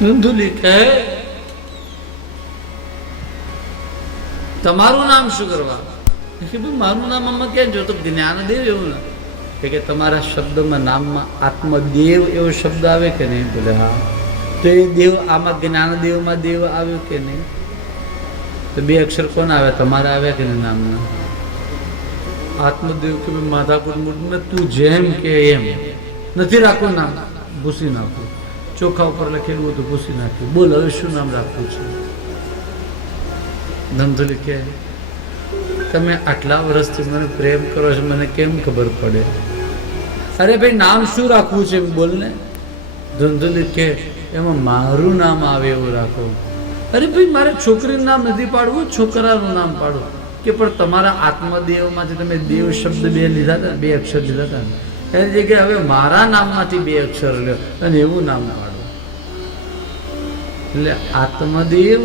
ધુંધુલી કહે તમારું નામ શું કરવા? કે ભાઈ મારું નામ આમાં ક્યાં જો? તો જ્ઞાનદેવ એવું ને કે તમારા શબ્દમાં નામમાં આત્મદેવ એવો શબ્દ આવે કે નહીં? બોલે હા. તો એ દેવ આમાં જ્ઞાનદેવમાં દેવ આવ્યો કે નહીં? તો બે અક્ષર કોણ આવે? તમારા આવ્યા કે નહીં નામના? આત્મદેવ કે ભાઈ માધાકુટ મૂળ તું જેમ કે એમ નથી રાખવું નામ, ભૂસી નાખવું. ચોખા ઉપર લખેલું હતું ભૂસી નાખ્યું. બોલ હવે શું નામ રાખવું છે? ધંધુલી કે તમે આટલા વર્ષથી મને પ્રેમ કરો છો, મને કેમ ખબર પડે? અરે ભાઈ નામ શું રાખવું છે બોલ ને. ધંધુલી કે એમાં મારું નામ આવે એવું રાખો. અરે ભાઈ મારે છોકરીનું નામ નથી પાડવું, છોકરાનું નામ પાડવું. કે પણ તમારા આત્મદેવમાંથી તમે દેવ શબ્દ બે લીધા હતા, બે અક્ષર લીધા હતા, એની જગ્યાએ હવે મારા નામમાંથી બે અક્ષર લ્યો અને એવું નામ પાડો. એટલે આત્મદેવ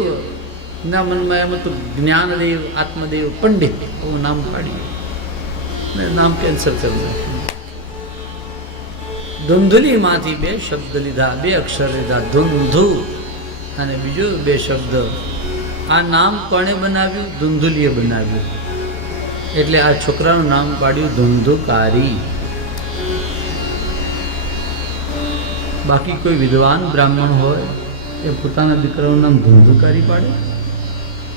ના મનમાં એમ હતું જ્ઞાનદેવ, આત્મદેવ, પંડિત એવું નામ પાડ્યું. નામ કેન્સલ કરી નાખ્યું. ધુંધલીમાંથી બે શબ્દ લીધા, બે અક્ષર લીધા, ધુંધુ અને બીજો બે શબ્દ. આ નામ કોણે બનાવ્યું? ધુંધુલીએ બનાવ્યું. એટલે આ છોકરાનું નામ પાડ્યું ધુંધુકારી. બાકી કોઈ વિદ્વાન બ્રાહ્મણ હોય એ પોતાના દીકરાનું નામ ધુંધુકારી પાડે?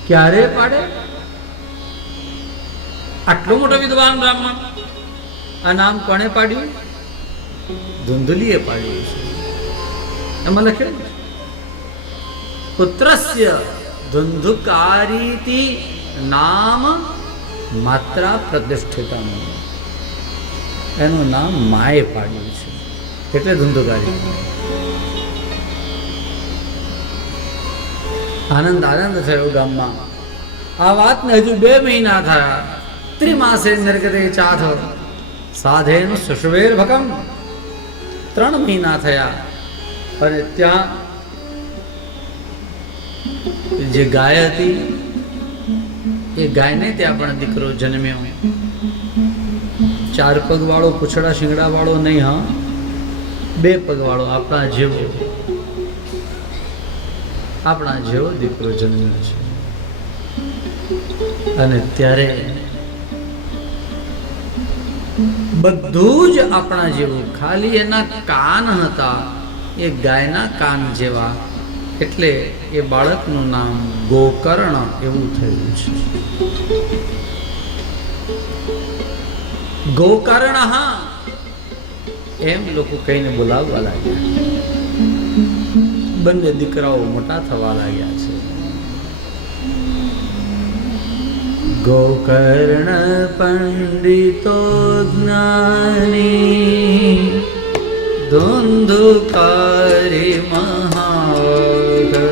ક્યારે પાડે? આટલો મોટો વિદ્વાન બ્રાહ્મણ આ નામ કોણે પાડ્યું? ધુંધુલીએ પાડ્યું છે. એમાં લખેલું પુત્રસ્ય ધુંધુકારીતિ નામ માત્રા પ્રતિષ્ઠિતા. એનું નામ માએ પાડ્યું છે એટલે ધુંધુકારી. આનંદ આનંદ થયો ગામમાં. આ વાતને હજુ 2 મહિના થયા. ત્રિમાસે નિર્ગતે ચાથ સાધેનું સુષવેર ભકમ. 3 મહિના થયા અને ત્યાં જે ગાય હતી એ ગાયને ત્યાં પણ દીકરો જન્મ્યો. 4 પગ વાળો, પૂંછડા શિંગડા વાળો નહીં, હા 2 પગ વાળો, આપણા જેવો, આપણા જેવો દીકરો જન્મ્યો છે. અને ત્યારે બધું જ આપણા જેવું, ખાલી એના કાન હતા એ ગાયના કાન જેવા. એટલે એ બાળકનું નામ ગોકર્ણ એવું થયું છે. ગોકર્ણ હા એમ લોકો કહીને બોલાવવા લાગ્યા. બંને દીકરાઓ મોટા થવા લાગ્યા છે. ગોકર્ણ પંડિતો જ્ઞાની ધુંધુકારી મહાગર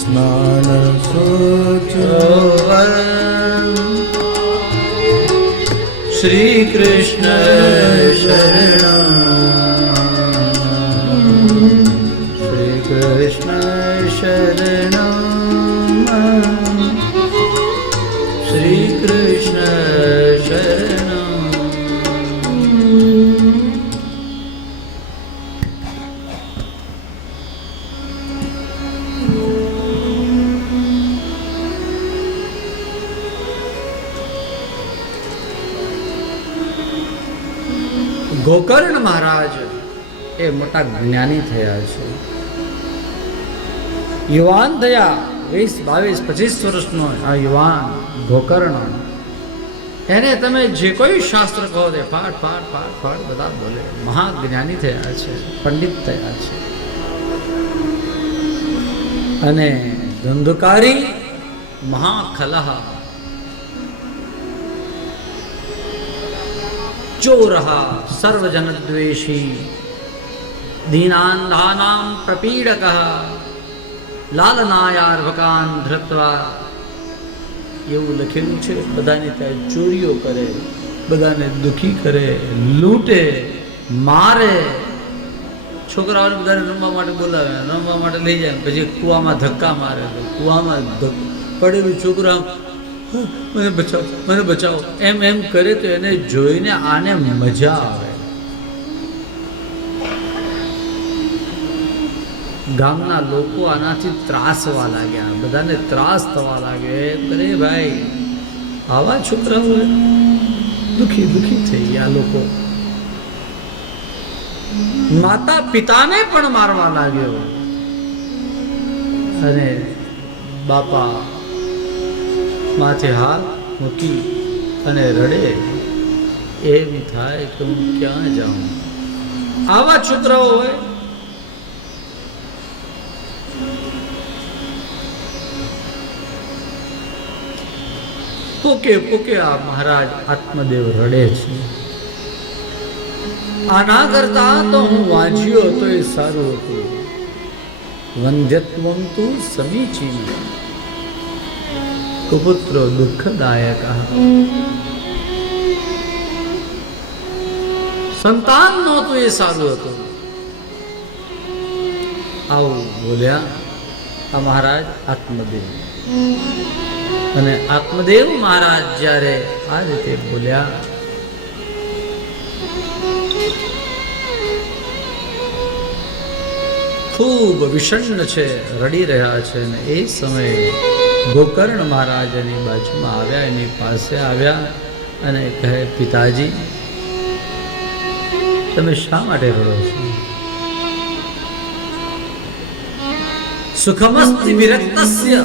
સ્નાન સોચોવન શ્રી કૃષ્ણ શરણમ, શ્રી કૃષ્ણ શરણમ, શ્રી કૃષ્ણ શરણમ. ગોકર્ણ મહારાજ એ મોટા જ્ઞાની થયા છે. યુવાન થયા, 20, 22, 25 વર્ષનો આ યુવાન ગોકર્ણ. એને તમે જે કોઈ શાસ્ત્ર કહો તે ફાટ ફાટ ફાટ ફાટ બધા બોલે. મહાજ્ઞાની થયા છે, પંડિત થયા છે. અને ધુંધુકારી મહાખલહ ચોરઃ સર્વજન દ્વેષી દીનાંધાનાં પ્રપીડકઃ લાલનાયાર્ભકાન ધૃત્વા. એવું લખેલું છે. બધાને ત્યાં ચોરીઓ કરે, બધાને દુખી કરે, લૂંટે, મારે. છોકરાઓને બધાને રમવા માટે બોલાવે, રમવા માટે લઈ જાય, પછી કૂવામાં ધક્કા મારે. કૂવામાં પડેલું છોકરા મને બચાવો, મને બચાવો એમ એમ કરે તો એને જોઈને આને મજા આવે. ગામના લોકો આનાથી ત્રાસવા લાગ્યા, બધાને ત્રાસ થવા લાગે. અરે ભાઈ, આવા છોકરાઓ દુખી થઈ ગયા લોકો. માતા પિતાને પણ મારવા લાગ્યો. અને બાપા માથે હાથ મૂકી અને રડે. એમ થાય કે હું ક્યાં જાઉં? આવા છોકરાઓ હોય. પોકે આ મહારાજ આત્મદેવ રડે છે. આના કરતા તો હું વાંચ્યો તો એ સારું હતું. વંધ્યત્વમ તું સમીચીન કુપુત્રો દુઃખદાયક. સંતાન નહોતું એ સારું હતું. આવું બોલ્યા આ મહારાજ આત્મદેવ. અને આત્મદેવ મહારાજ જ્યારે આ રીતે બોલ્યા, ખૂબ વિષન્ન છે, રડી રહ્યા છે. અને એ સમયે ગોકર્ણ મહારાજ એની બાજુમાં આવ્યા, એની પાસે આવ્યા અને કહે, પિતાજી તમે શા માટે રડો છો? સુખમસ્તિ વિરક્તસ્ય.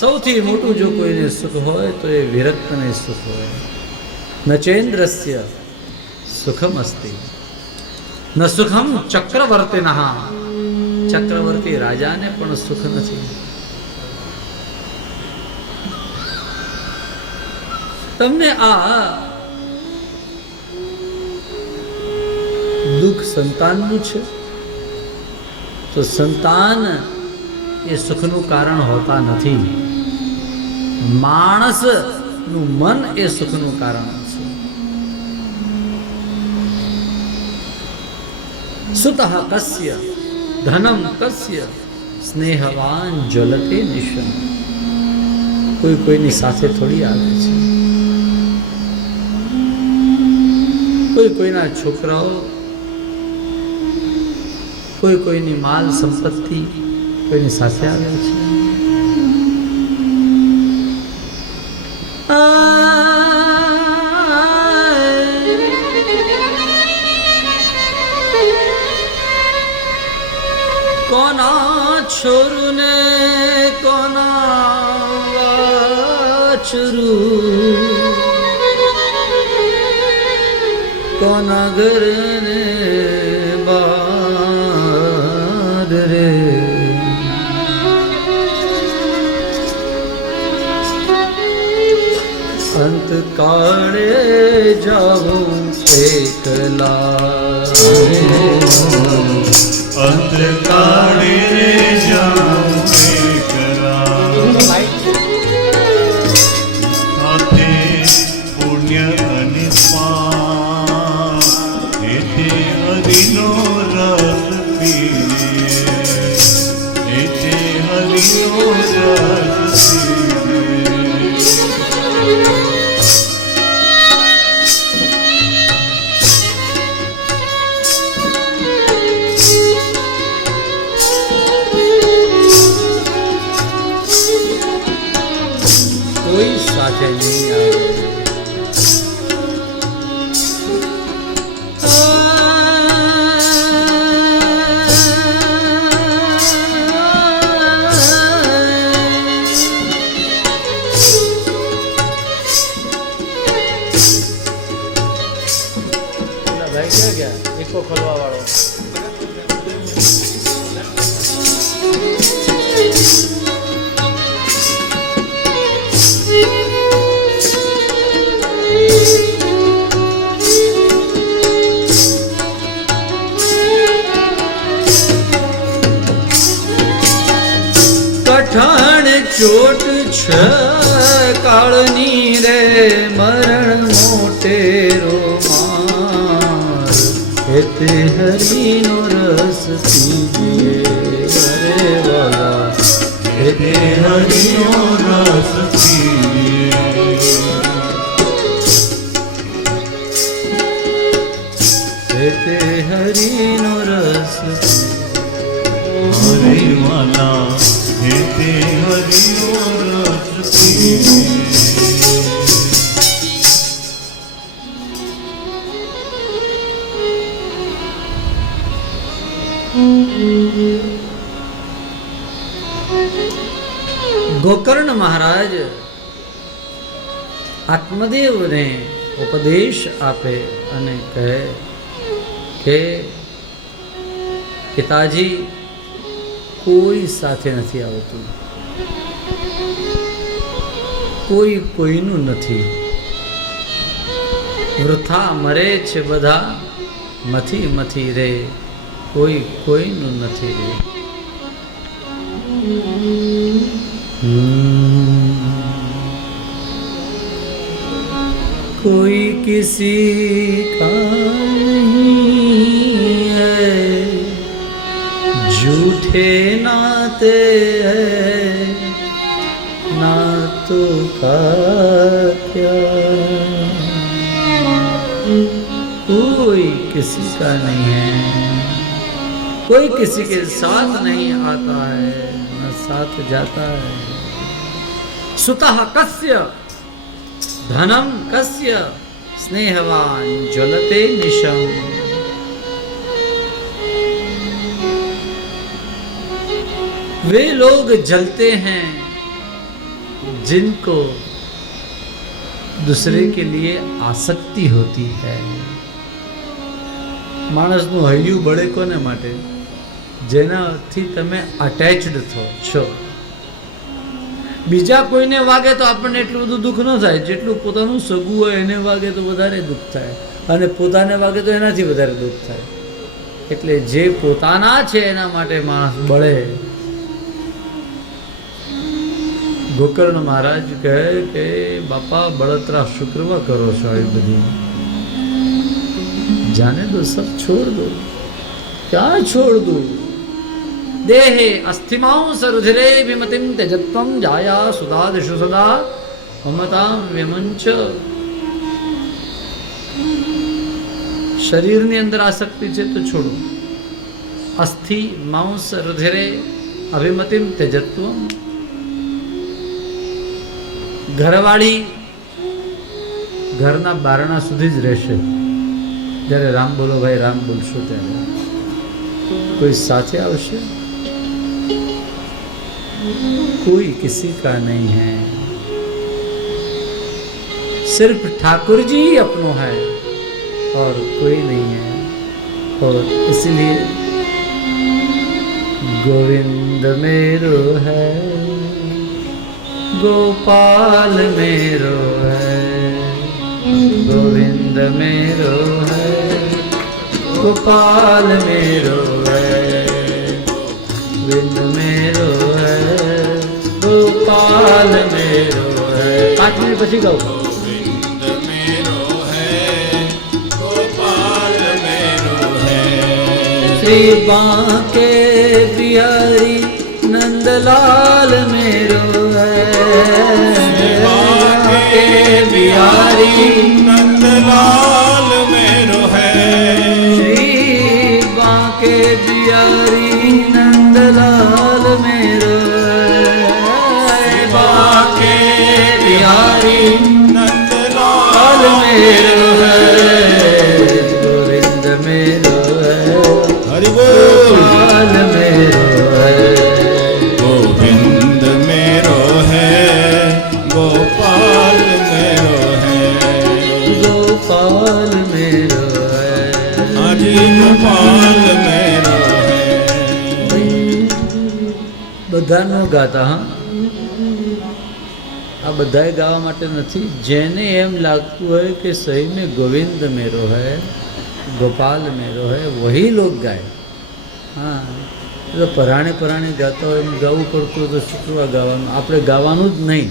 સૌથી મોટું જો કોઈને સુખ હોય તો એ વિરક્તને સુખ હોય. ન ચેન્દ્રસ્ય સુખમ અસ્તિ ન સુખમ ચક્રવર્તિનઃ. ચક્રવર્તી રાજાને પણ સુખ નથી. તમને આ દુઃખ સંતાનનું છે તો સંતાન એ સુખનું કારણ હોતા નથી. માણસનું મન એ સુખનું કારણ છે. સુતઃ કસ્ય ધનમ કસ્ય સ્નેહવાન જ્વલતે નિશન. કોઈ કોઈની સાથે થોડી આવે છે. કોઈ કોઈના છોકરાઓ, કોઈ કોઈની માલ સંપત્તિ કોઈની સાથે આવે છે. કોના છોરુને કોના વાછરું, કોના ઘરને બાર રે. અંત કાળે જાવું એકલા, અંત કાળે જાઉં એકલા. સાથે પુણ્ય અને પાપ એટલે હરિનો રસ પીએ, એટલે હરિનો રસ પીએ. કોઈ સાથે નહીં આવે. ભાઈ ક્યાં ગયા? એકો ખોલવા વાળો. કઠણ ચોટ છે કાળની રે, મરણ મોટેરો માર. એતે હરિનો રસ પીજે. અરે વાલા, એતે હરિનો રસ પીએ. એતે હરિનો રસ પીજે. हरे वाला हेते हरियो रस पीवे ગોકર્ણ મહારાજ આત્મદેવને ઉપદેશ આપે અને કહે કે પિતાજી કોઈ સાથે નથી આવતું, કોઈ કોઈનું નથી, વૃથા મરે છે બધા, મથી મથી રે કોઈ કોઈનું નથી રે. कोई किसी का नहीं है, झूठे नाते है, नातों का क्या, कोई किसी का नहीं है, कोई किसी के साथ नहीं आता है न साथ जाता है. सुतः कस्य धनम कस्य स्नेहवान ज्वलते निशम. वे लोग जलते हैं जिनको दूसरे के लिए आसक्ति होती है. માણસનું હૈયું બળે કોને માટે? જેનાથી તમે અટેચ્ડ છો. બીજા કોઈને વાગે તો આપણને એટલું બધું દુઃખ ન થાય જેટલું પોતાનું સગું હોય એને વાગે તો વધારે દુઃખ થાય, અને પોતાને વાગે તો એનાથી વધારે દુઃખ થાય. એટલે જે પોતાના છે એના માટે માણસ બળે. ગોકર્ણ મહારાજ કહે કે બાપા બળતરા શુક્રવા કરો છો, એ બધી जाने दो, सब छोड़ दो. क्या छोड़ दो? देहे अस्थिमांस रुधिरे विमतिम त्यजत्वम जाया सुधादिषु सदा ममताम विमंच. शरीરની અંદર આસક્તિ છે તો છોડો. અસ્થિ માંસ રુધિરે અભિમતિમ त्यजत्वम. ઘરવાળી ઘરના બારણા સુધી જ રહેશે. જ્યારે રામ બોલો ભાઈ રામ બોલશો ત્યારે કોઈ સાથે આવશે? कोई किसी का नहीं है, सिर्फ ठाकुर जी ही अपनों है और कोई नहीं है. और इसलिए गोविंद मेरो है, गोपाल मेरो है, गोविंद मेरो है, गोपाल मेरो है, गोविंद मेरो है, गोपाल मेरो है. 5 મિનિટ પછી ગાઉં. गोविंद मेरो है, गोपाल मेरो है. श्री बांके बिहारी नंदलाल मेरो है, बांके बिहारी नंदलाल मेरो है. श्री बांके बिहारी नंदलाल मेरो है, बांके बिहारी नंदलाल मेरो है, गोविंद मेरो है, हरि बोल. गोपाल मेरो है, गोविंद मेरो है, गोपाल मेरो है. गोपाल मेरो है. हाजी गोपाल मेरो है. બધા નો ગાતા, હા, આ બધાએ ગાવા માટે નથી. જેને એમ લાગતું હોય કે સહી में गोविंद मेरो है, गोपाल मेरो है, वही लोग गाए. हाँ, तो पराणे पराणे गाता हो एम गाવું પડતું તો શુક્રવા ગાવાનું, આપણે ગાવાનું જ નહીં.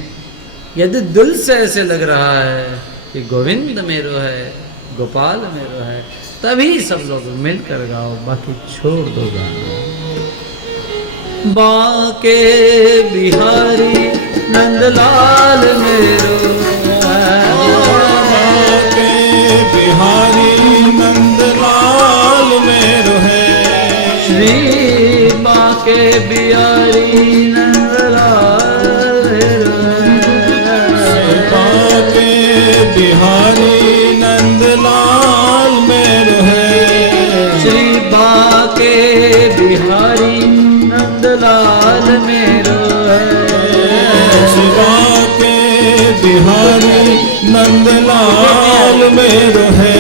यदि दिल से ऐसे लग रहा है कि गोविंद मेरो है, गोपाल मेरो है, तभी सब लोग मिलकर गाओ, बाकी छोड़ दो गाना. बांके बिहारी नंदलाल मेरो है, बांके बिहारी नंदलाल मेरो है. श्री बांके के बिहारी नंदलाल के बिहारी नंदलाल मेरो है। श्री बाके बिहारी नंदलाल मेरो है। शिवा के बिहारी नंदलाल मेरो है।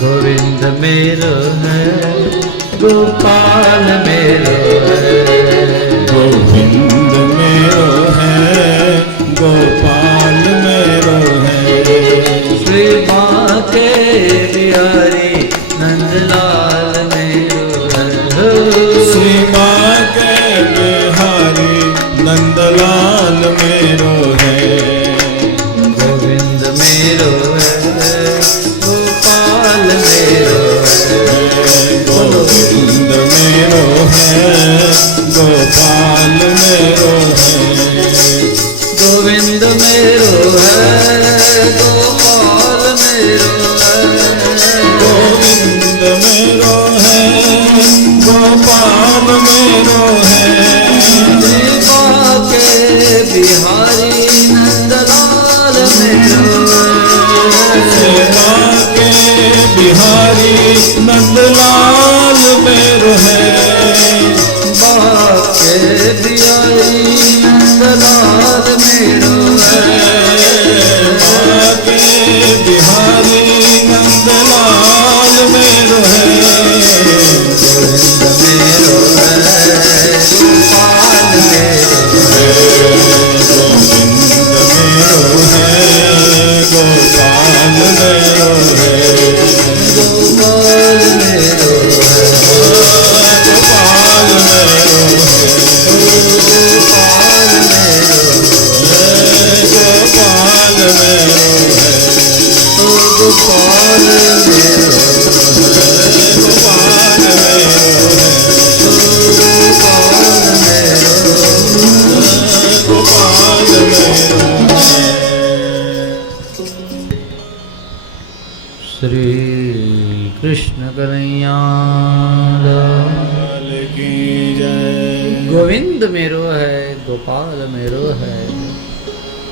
गोविंद मेरो है, गोपाल मेरो है। गोविंद मेरो है, गोपाल मेरो है। श्री बाके बिहारी नंदलाल मेरो है। श्री बाके बिहारी नंदलाल मेरो है। गोविंद मेरो है, गोपाल मेरो है। गोविंद मेरो है, गोपाल मेरो है। गोविंद मेरो है, गोपाल मेरो है। गोविंद मेरो है, गोपाल मेरो है। श्री बाके बिहारी नंदलाल मेरो है। सेवा के बिहारी नंदलाल मेरो है। बाके बिहारी नंदलाल मेरो है। बाके बिहारी नंदलाल मेरो है। गोविंद मेरो है, गोपाल मेरो है। गोविंद मेरो है, गोपाल मेरो है। गोपाल मेरो है, गोपाल मेरो है। गोपाल मेरो गोपाल मेरो है। गोपाल मेरो गोपाल मेरो है। गोपाल मेरो गोपाल मेरो है। श्री कृष्ण कन्हैया लाल की जय। गोविंद मेरो है, गोपाल मेरो है,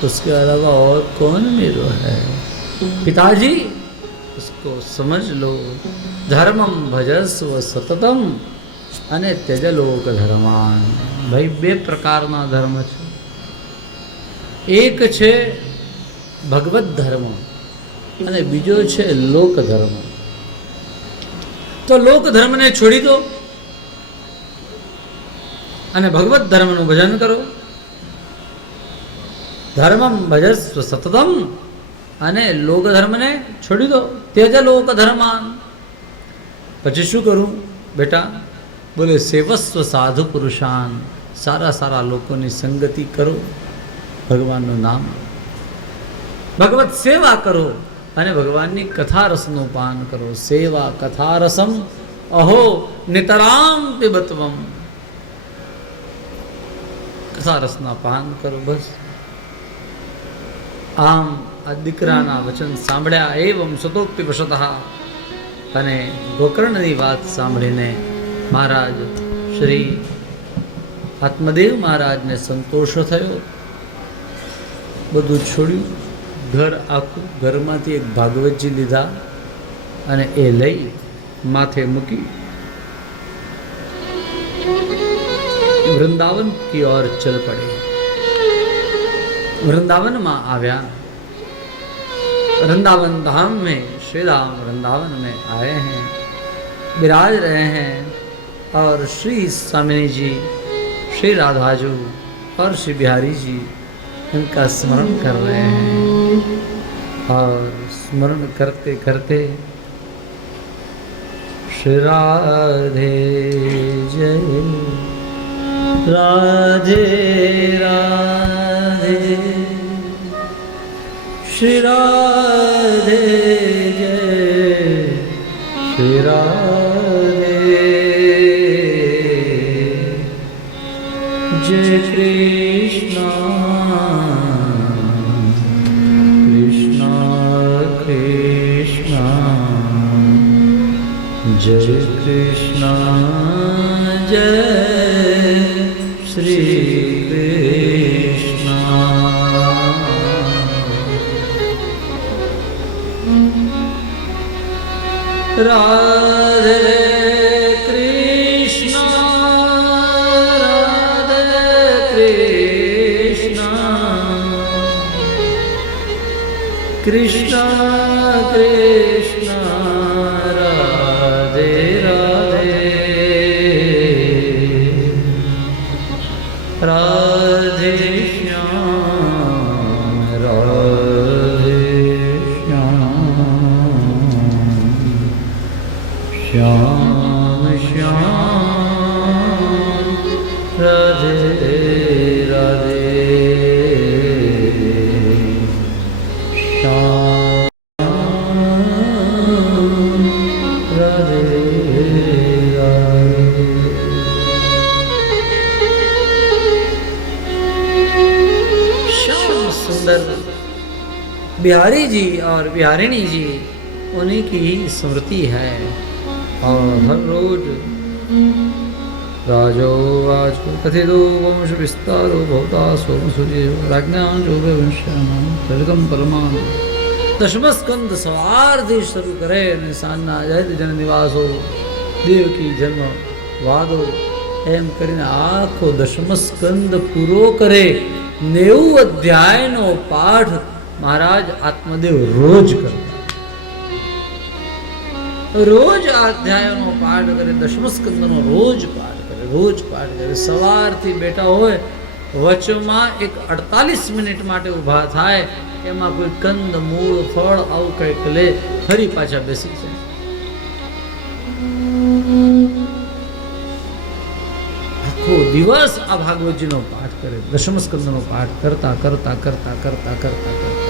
उसके अलावा और कौन मेरो है? पिताजी इसको समझ लो। धर्मम भजस्व सततम અને त्यजलोक धर्मान। भाई બે પ્રકારના ધર્મ છે। એક છે ભગવત ધર્મ અને બીજો છે લોક ધર્મ। તો લોક ધર્મને છોડી દો અને ભગવત ધર્મનું ભજન કરો। ધર્મમ ભજસ્વ સતતમ અને લોક ધર્મને છોડી દો। त्यज लोक धर्मान। પછી શું કરું બેટા? બોલે સેવસ્વ સાધુ પુરુષાન। સારા સારા લોકોની સંગતિ કરો, ભગવાનનું નામ, ભગવત સેવા કરો અને ભગવાનની કથા રસનું પાન કરો। સેવા કથા રસમ અહો નિતરામ પિબત્વમ। કથા રસના પાન કરો બસ। આમ આ દીકરાના વચન સાંભળ્યા। એવમ સતોપ્ય વશતઃ। અને ગોકર્ણની વાત સાંભળીને મહારાજ શ્રી આત્મદેવ મહારાજને સંતોષ થયો। બધું છોડ્યું, ઘર આખું, ઘરમાંથી એક ભાગવતજી લીધા અને એ લઈ માથે મૂકી वृंदावन की ओर चल पड़े। वृंदावन में आव्या। वृंदावन धाम में श्री राम वृंदावन में आए हैं, विराज रहे हैं और श्री स्वामिनी जी, श्री राधाजू और श्री बिहारी जी इनका स्मरण कर रहे हैं। और स्मरण करते करते श्री राधे जय राधे राधे, श्री राधे जय श्री राधे जय कृष्णा कृष्णा कृष्णा જય કૃષ્ણ જય શ્રી કૃષ્ણ રાધે કૃષ્ણ કૃષ્ણ રાધે રાધે રાધે શ્યામ રાધે શ્યામ શ્યામ શ્યામ રાધે રાધે बिहारी जी और बिहारिणी जी उन्हीं की ही स्मृति है और हर रोज राजो वाचो कथितो वंश विस्तारो भवता सोम सूर्य राज्ञा जो वंश्यानां तर्कम परमान दशम स्कंद सवारથી શરૂ કરે અને સાંજના જય જન નિવાસો દેવકી જન્મ વાદો એમ કરીને આખો દશમ સ્કંદ પૂરો કરે 90 અધ્યાયનો પાઠ महाराज आत्मदेव रोज करता रोज अध्यायों पाठ करे दशम स्कंदनो रोज पाठ करे सवार थी बेटा होय वचमा एक 48 मिनिट माटे उभा थाय एमा कोई कंद मूळ फळ आव कई ले फरी पाछा बेसी जाय आखो दिवस आ भागवतजीनो पाठ करे दशम स्कंदनो पाठ करता करता करता करता करता करता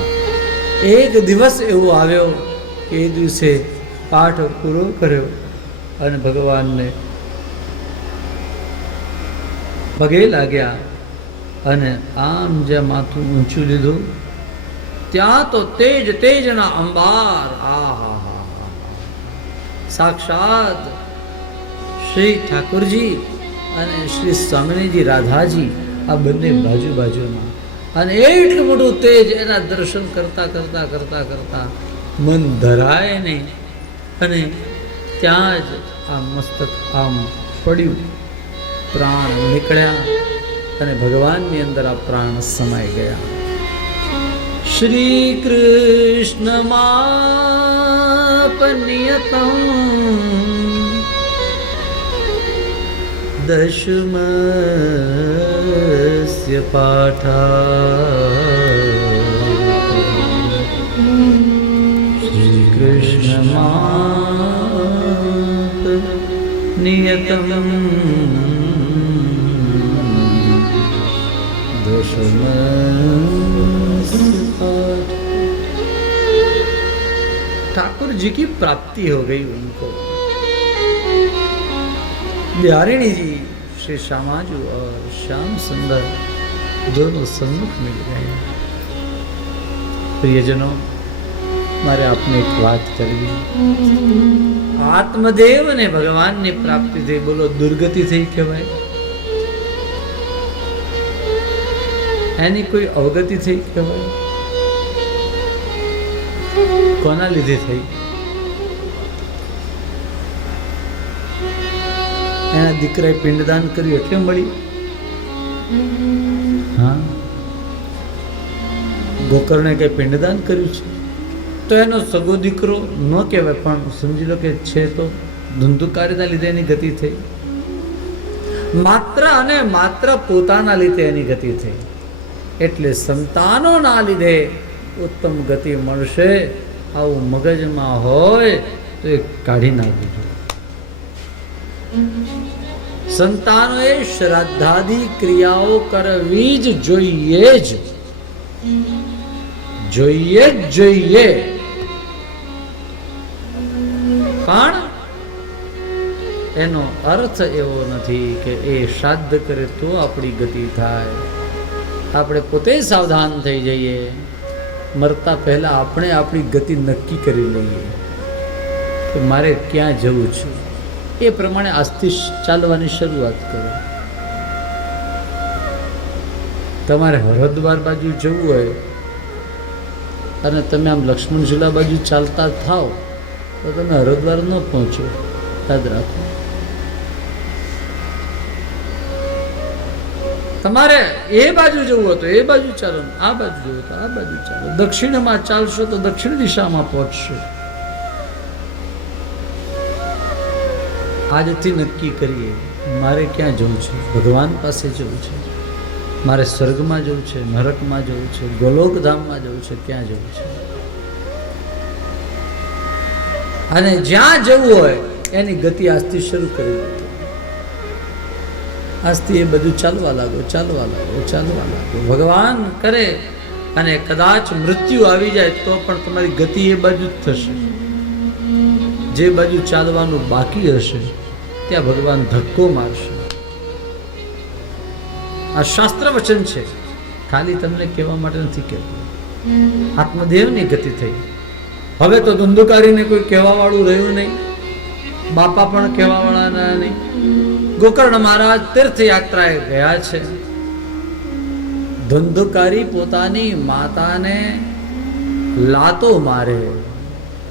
एक दिवस एवो आव्यो के ए दिवसे पाठ पूरो कर्यो अने भगवान ने पगे लाग्या अने आम जे माथुं ऊंचुं लीधुं त्यां तो तेज तेजना अंबार आहा साक्षात श्री ठाकुरजी अने श्री स्वामिनीजी राधाजी आ बंने बाजू बाजूमां અને એટલું મોટું તેજ એના દર્શન કરતા કરતા કરતા કરતા મન ધરાય નહીં અને ત્યાં જ આ મસ્તક આમ પડ્યું પ્રાણ નીકળ્યા અને ભગવાનની અંદર આ પ્રાણ સમાઈ ગયા શ્રી કૃષ્ણ માપનિયતં दशमस्य पाठा श्री कृष्ण मात नियतम दशमस्य पाठ ठाकुर जी की प्राप्ति हो गई उनको बिहारिणी जी श्री श्यामाजू और श्याम सुंदर दोनों सम्मुख मिल गए प्रियजनों मारे आपने एक बात करवी आत्मदेव ने भगवान ने प्राप्ति थी बोलो दुर्गति थी कहवाय एनी कोई अवगति थी कहवाय कोना लीधे थी एना दीकराए पिंडदान कर्युं एटले मळी हाँ गोकर्णे के पिंडदान कर्युं छे तो एनो सगो दीकरो न कहेवाय पण समजी लो के छे तो धुंधुकारीना लीधे एनी गति थई मात्र अने मात्र पोताना लीधे एनी गति थई एटले संतानोना लीधे उत्तम गति मळशे आवुं मगजमां होय तो ए काढी नाखजो संतानोए श्राद्धादि क्रियाओ करवी ज જોઈએ જ જોઈએ પણ એનો અર્થ એવો નથી કે એ શ્રાદ્ધ કરે તો આપણી ગતિ થાય આપણે પોતે સાવધાન થઈ જઈએ મરતા પહેલા આપણે આપણી ગતિ નક્કી કરી લઈએ કે મારે ક્યાં જવું છે, એ પ્રમાણે આજથી ચાલવાની શરૂઆત કરો. તમારે હરદ્વાર બાજુ જવું હોય અને તમે આમ લક્ષ્મણ ઝૂલા બાજુ ચાલતા થાવ તો તમે હરદ્વાર ન પહોંચો, યાદ રાખો. તમારે એ બાજુ જવું હોય તો એ બાજુ ચાલો, આ બાજુ જવું તો આ બાજુ ચાલો. દક્ષિણમાં ચાલશો તો દક્ષિણ દિશામાં પહોંચશો. આજથી નક્કી કરીએ મારે ક્યાં જવું છે. ભગવાન પાસે જવું છે, મારે સ્વર્ગમાં જવું છે, નરકમાં જવું છે, ગોલોકધામમાં જવું છે, ક્યાં જવું છે. અને જ્યાં જવું હોય એની ગતિ આજથી શરૂ કરી દો. આજથી એ બધું ચાલવા લાગો, ચાલવા લાગો, ચાલવા લાગો. ભગવાન કરે અને કદાચ મૃત્યુ આવી જાય તો પણ તમારી ગતિ એ બાજુ જ થશે. જે બાજુ ચાલવાનું બાકી હશે ત્યાં ભગવાન ધક્કો મારશે. આ શાસ્ત્ર વચન છે, ખાલી તમને કહેવા માટે નથી કહેતું. આત્મદેવની ગતિ થઈ. હવે તો ધંધુકારીને કોઈ કહેવા વાળું રહ્યું નહીં, બાપા પણ કહેવા વાળા નહીં. ગોકર્ણ મહારાજ તીર્થયાત્રાએ ગયા છે. ધંધુકારી પોતાની માતાને લાતો મારે.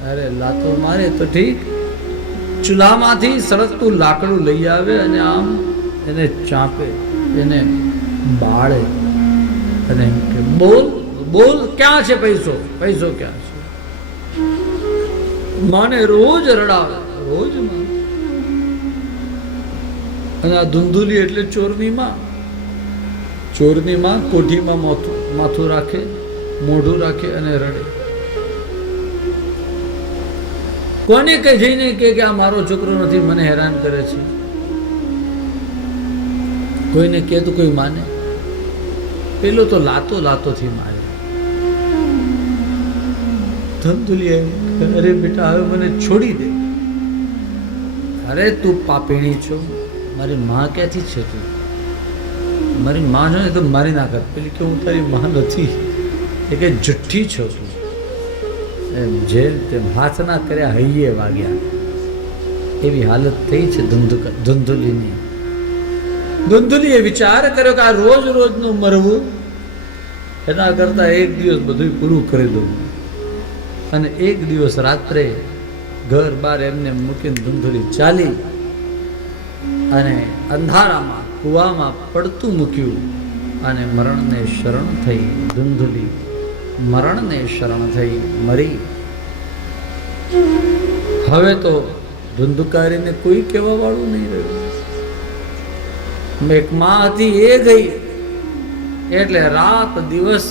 અરે લાતો મારે તો ઠીક, ચૂલામાંથી સળગતું લાકડું લઈ આવે અને આમ એને ચાંપે, એને બાળે અને એમ કે બોલ બોલ, ક્યાં છે પૈસો, પૈસો ક્યાં છે. માને રોજ રડાવે, રોજ માં. અને આ ધુંધુલી એટલે ચોરની માં. ચોરની માં કોઠીમાં માથું રાખે, મોઢું રાખે અને રડે. કોને કઈ જઈને કે આ મારો છોકરો નથી, મને હેરાન કરે છે. કોઈને કહે તો કોઈ માને. પેલો તો લાતો લાતોથી મારે. ધમધુલી અરે બેટા હવે મને છોડી દે. અરે તું પાપીણી છો, મારી માં ક્યાંથી છે તું? મારી માં છે ને તો મારી ના કર. પેલી કે હું તારી માં નથી, એ કે જુઠ્ઠી છો તું. એમ જેમ તેમ હાથ ના કર્યા હૈયે વાગ્યા. એવી હાલત થઈ છે ધુંધુલીની. ધુંધુલીએ વિચાર કર્યો કે આ રોજ રોજનું મરવું એના કરતા એક દિવસ બધું પૂરું કરી દઉં. અને એક દિવસ રાત્રે ઘર બાર એમને મૂકીને ધુંધુલી ચાલી અને અંધારામાં કૂવામાં પડતું મૂક્યું અને મરણને શરણ થઈ. ધુંધુલી મરણને શરણ થઈ, મરી. હવે તો ધુંધુકારીને કોઈ કહેવા વાળું નહીં રહ્યું. એક માં હતી એ ગઈ એટલે રાત દિવસ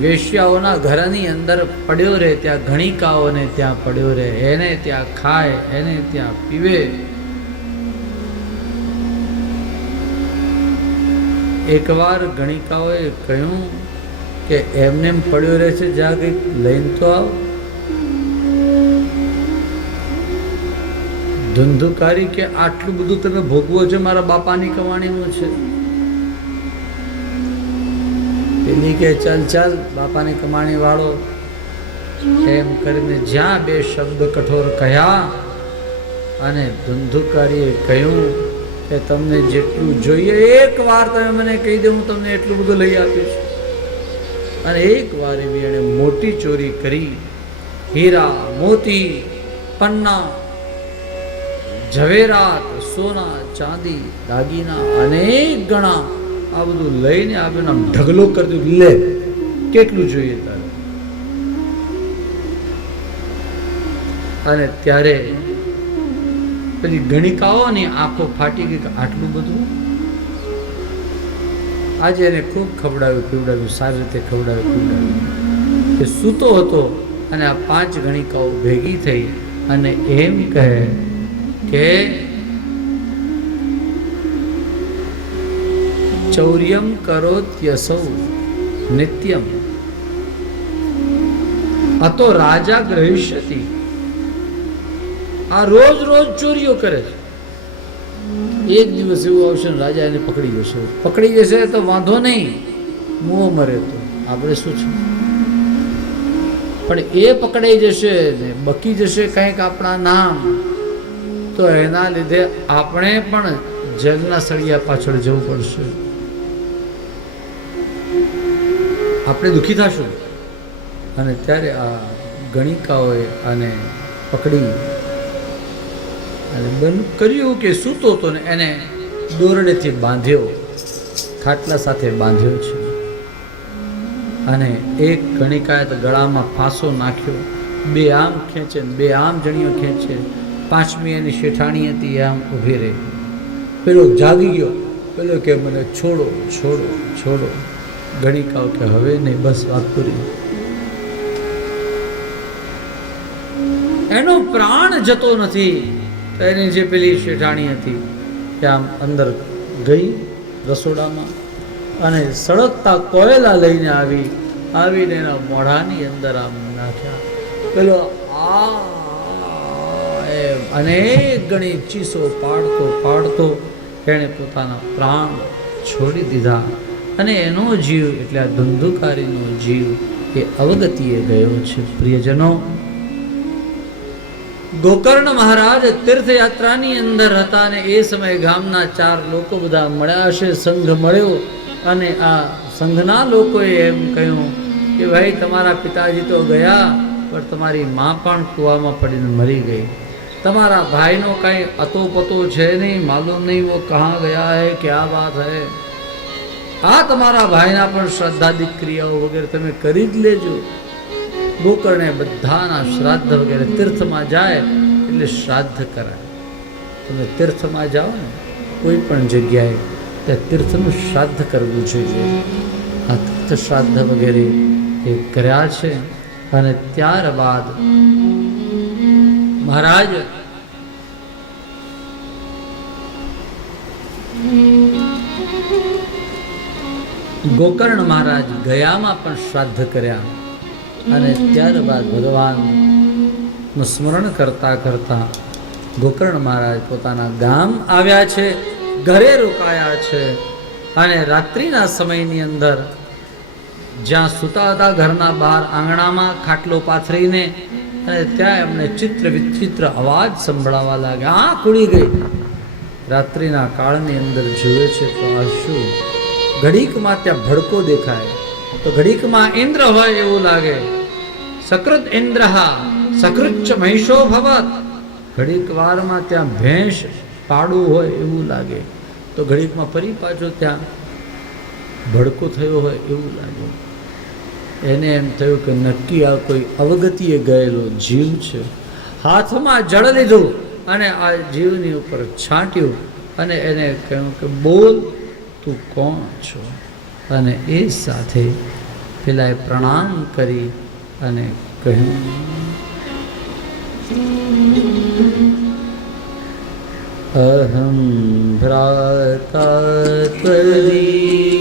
વેશ્યાઓના ઘરની અંદર પડ્યો રહે, ત્યાં ગણિકાઓને ત્યાં પડ્યો રહે, એને ત્યાં ખાય, એને ત્યાં પીવે. એકવાર ગણિકાઓએ કહ્યું કે એમને પડ્યો રહે છે, જ્યાં કંઈક લઈને તો આવ. ધંધુકારી કે આટલું બધું તમે ભોગવો છો, મારા બાપાની કમાણીનું છે. પેલી કે ચાલ ચાલ બાપાની કમાણી વાળો. એમ કરીને જ્યાં બે શબ્દ કઠોર કહ્યા અને ધંધુકારીએ કહ્યું કે તમને જેટલું જોઈએ એક વાર તમે મને કહી દો, હું તમને એટલું બધું લઈ આપીશ. અને એક વાર એવી એણે મોટી ચોરી કરી. હીરા, મોતી, પન્ના, ઝવેરાત, સોના, ચાંદી, દાગીના અનેક ગણા આ બધું લઈને આપ્યું. આમ ઢગલો કરી દીધું, લે કેટલું જોઈએ તારે. અને ત્યારે પેલી ગણિકાઓની આંખો ફાટી ગઈ કે આટલું બધું. આજે એને ખૂબ ખવડાવ્યું પીવડાવ્યું, સારી રીતે ખવડાવ્યું પીવડાવ્યું. એ સૂતો હતો અને આ 5 ગણિકાઓ ભેગી થઈ અને એમ કહે કે ચૌર્યમ કરોત્યસૌ નિત્યમ અતો રાજા ગ્રહિષ્યતિ. આ રોજ રોજ ચોરીઓ કરે છે. એક દિવસ એવું આવશે ને રાજા એને પકડી જશે. પકડી જશે તો વાંધો નહીં, મોહ મરે તો આપણે શું છે. પણ એ પકડાઈ જશે ને બકી જશે કંઈક આપણા નામ, તો એના લીધે આપણે પણ જેલના સળિયા પાછળ જવું પડશે. આપણે દુઃખી થશું. અને ત્યારે આ ગણિકાઓએ આને પકડી અને બંધ કર્યું કે સૂતો હતો ને એને દોરડેથી બાંધ્યો, ખાટલા સાથે બાંધ્યો છે. અને એક ગણિકાએ તો ગળામાં ફાંસો નાખ્યો, બે આમ ખેંચે ને બે આમ જણીઓ ખેંચે. પાંચમી એની શેઠાણી હતી એ આમ ઊભી રહી. પેલો જાગી ગયો, પેલો કે મને છોડો છોડો છોડો. ગણિકાઓ કે હવે નહીં, બસ વાત પૂરી. એનો પ્રાણ જતો નથી. તો એની જે પેલી શેઠાણી હતી કે આમ અંદર ગઈ રસોડામાં અને સળગતા કોયલા લઈને આવીને એના મોઢાની અંદર આમ નાખ્યા. પેલો એમ અનેક ગણી ચીસો પાડતો પાડતો એણે પોતાના પ્રાણ છોડી દીધા. અને એનો જીવ એટલે આ ધુંધુકારીનો જીવ એ અવગતિએ ગયો છે. પ્રિયજનો, ગોકર્ણ મહારાજ તીર્થયાત્રાની અંદર હતા અને એ સમયે ગામના 4 લોકો બધા મળ્યા હશે, સંઘ મળ્યો. અને આ સંઘના લોકોએ એમ કહ્યું કે ભાઈ તમારા પિતાજી તો ગયા, પણ તમારી માં પણ કૂવામાં પડીને મરી ગઈ. તમારા ભાઈનો કાંઈ અતો પતો છે નહીં, માલુમ નહીં વો કહાં ગયા હૈ, ક્યા બાત હૈ. આ તમારા ભાઈના પણ શ્રાદ્ધાદિક ક્રિયાઓ વગેરે તમે કરી જ લેજો. ગોકર્ણે બધાના શ્રાદ્ધ વગેરે તીર્થમાં જાય એટલે શ્રાદ્ધ કરાય. તમે તીર્થમાં જાઓ ને કોઈ પણ જગ્યાએ ત્યાં તીર્થનું શ્રાદ્ધ કરવું જોઈએ. આ તીર્થ શ્રાદ્ધ વગેરે એ કર્યા છે. અને ત્યારબાદ મહારાજ ગોકર્ણ મહારાજ ગયામાં પણ શ્રાદ્ધ કર્યા. અને ત્યારબાદ ભગવાનનું સ્મરણ કરતા કરતા ગોકર્ણ મહારાજ પોતાના ગામ આવ્યા છે, ઘરે રોકાયા છે. અને રાત્રિના સમયની અંદર જ્યાં સૂતા હતા ઘરના બહાર આંગણામાં ખાટલો પાથરીને, અને ત્યાં એમને ચિત્ર વિચિત્ર અવાજ સંભળાવા લાગ્યા. આંખ ઉડી ગઈ. રાત્રિના કાળની અંદર જુએ છે તો આ શું? ઘડીકમાં ત્યાં ભડકો દેખાય. તો ઘડીકમાં ઇન્દ્ર હોય એવું લાગે. સકૃત ઇન્દ્રહા સકૃચ્ચ મહિષો ભવત. ઘડીક વારમાં ત્યાં ભેંસ પાડું હોય એવું લાગે. તો ઘડીકમાં ફરી પાછો ત્યાં ભડકો થયો હોય એવું લાગે. એને એમ થયું કે નક્કી આ કોઈ અવગતિએ ગયેલો જીવ છે. હાથમાં જળ લીધું અને આ જીવની ઉપર છાંટ્યું અને એને કહ્યું કે બોલ, તું કોણ છો? અને એ સાથે પેલાએ પ્રણામ કરી અને કહ્યું અહમ ભ્રાતા ત્વદીયોસ્મિ.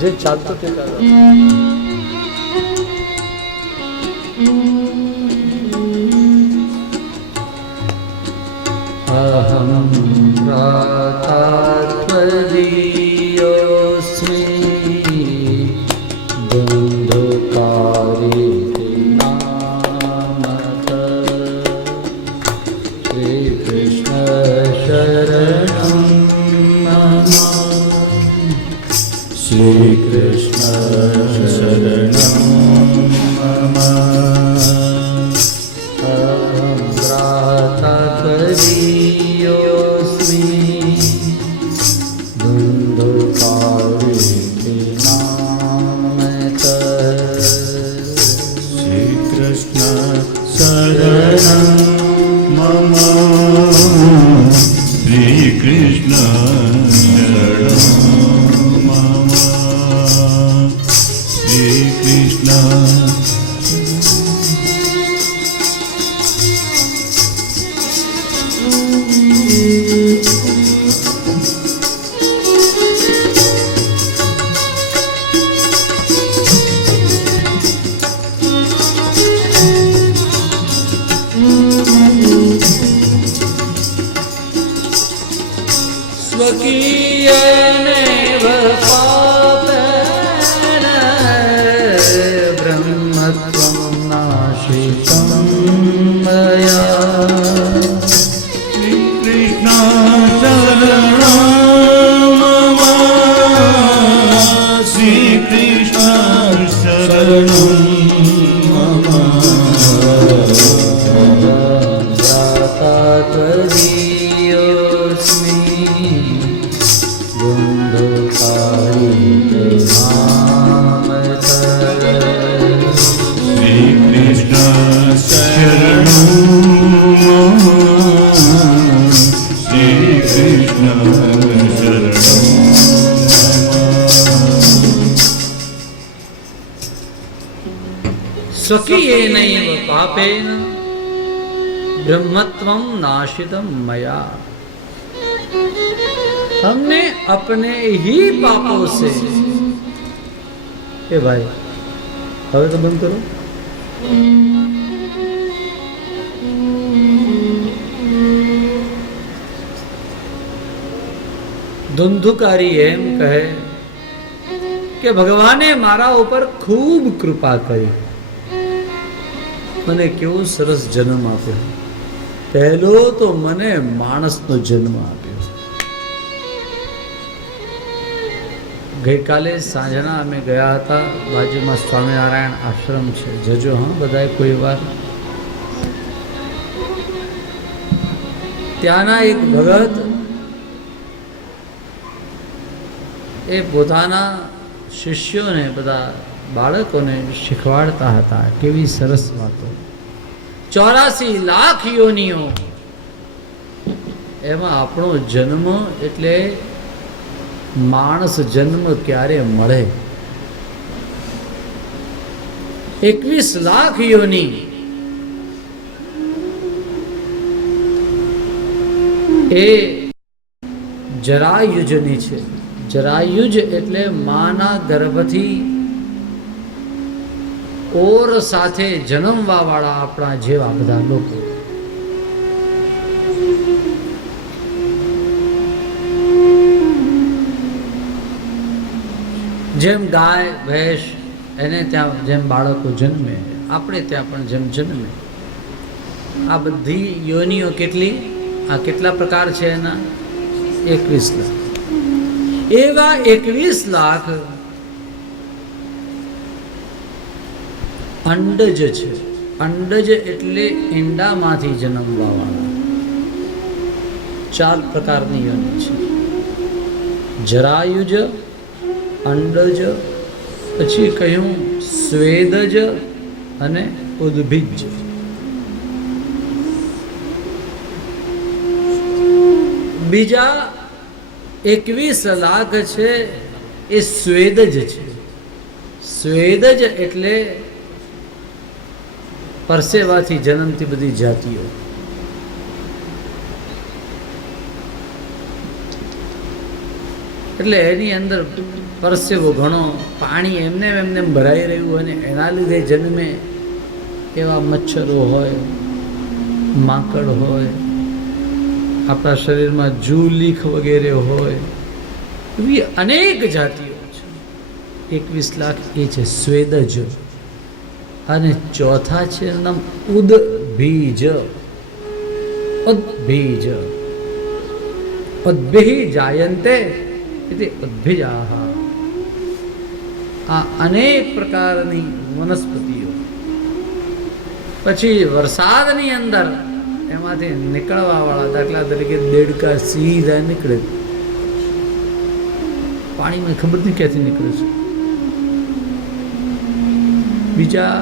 જે ચાલતો તે અહમ ભ્રાતા ત્વદીયોસ્મિ બંધુકારી નામત. શ્રી કૃષ્ણ શરણં મમ. શ્રી કૃષ્ણ શરણં મમ. અહમ ભ્રાતા ત્વદીયોસ્મિ બંધુકારી નામત. શ્રી કૃષ્ણ શરણં મમ. શ્રી કૃષ્ણ શરણં મમ. શ્રી કૃષ્ણ સ્વકીયનેવ शरणं मम भ्राता त्वदीयोऽस्मि बन्धुकारी श्रीकृष्ण शरणं मम श्रीकृष्ण शरणं स्वकीयेनैव पापेन ब्रह्मत्वं नाशितं मया। हमने अपने ही पापों से, ए भाई હવે તો બંધ કરો। ધુંધુકારી એમ કહે કે ભગવાને મારા ઉપર ખૂબ કૃપા કરી, મને કેવો સરસ જન્મ આપ્યો। પહેલો તો મને માણસનો જન્મ આપ્યો। ગઈકાલે સાંજના અમે ગયા હતા, બાજુમાં સ્વામિનારાયણ આશ્રમ છે, જજો હા બધાએ કોઈ વાર। ત્યાંના એક ભગત એ પોતાના શિષ્યોને, બધા બાળકોને શીખવાડતા હતા કેવી સરસ વાતો। 84 લાખ યોનિઓ, એમાં આપણો જન્મ એટલે માણસ જન્મ ક્યારે મળે? 21 લાખ યોની એ જરાયુજની છે। જરાયુજ એટલે માના ગર્ભથી ઓર સાથે જન્મવા વાળા આપણા જેવા બધા લોકો। જેમ ગાય ભેંસ એને ત્યાં જેમ બાળકો જન્મે, આપણે ત્યાં પણ જેમ જન્મે। આ બધી યોનિઓ કેટલી, આ કેટલા પ્રકાર છે એના? 21 લાખ। એવા 21 લાખ અંડજ છે। અંડજ એટલે ઈંડામાંથી જન્મવા વાળા 4 પ્રકારની યોનિ છે। જરાયુજ, અંડજ, પછી કહ્યું સ્વેદજ અને ઉદ્ભિજ। બીજા 21 લાખ છે એ સ્વેદજ છે। સ્વેદજ એટલે પરસેવાથી જન્મતી બધી જાતિઓ। એટલે એની અંદર પરસેવો ઘણો, પાણી એમને એમને ભરાઈ રહ્યું અને એના લીધે જન્મે એવા મચ્છરો હોય, માંકડ હોય, આપણા શરીરમાં જૂલીખ વગેરે હોય, એવી અનેક જાતિઓ છે। 21 લાખ એ છે સ્વેદજ। અને ચોથા છે નામ ઉદ્ભીજ। ઉદ્ભીજ, ઉદ્ભિ જાયન્તે એટલે ઉદ્ભિજાહ। આ અનેક પ્રકારની વનસ્પતિઓ। પછી વરસાદની અંદર એમાંથી નીકળવા વાળા, દાખલા તરીકે દેડકા સીધા નીકળે પાણીમાં, ખબર નહીં ક્યાંથી નીકળે છે। બીજા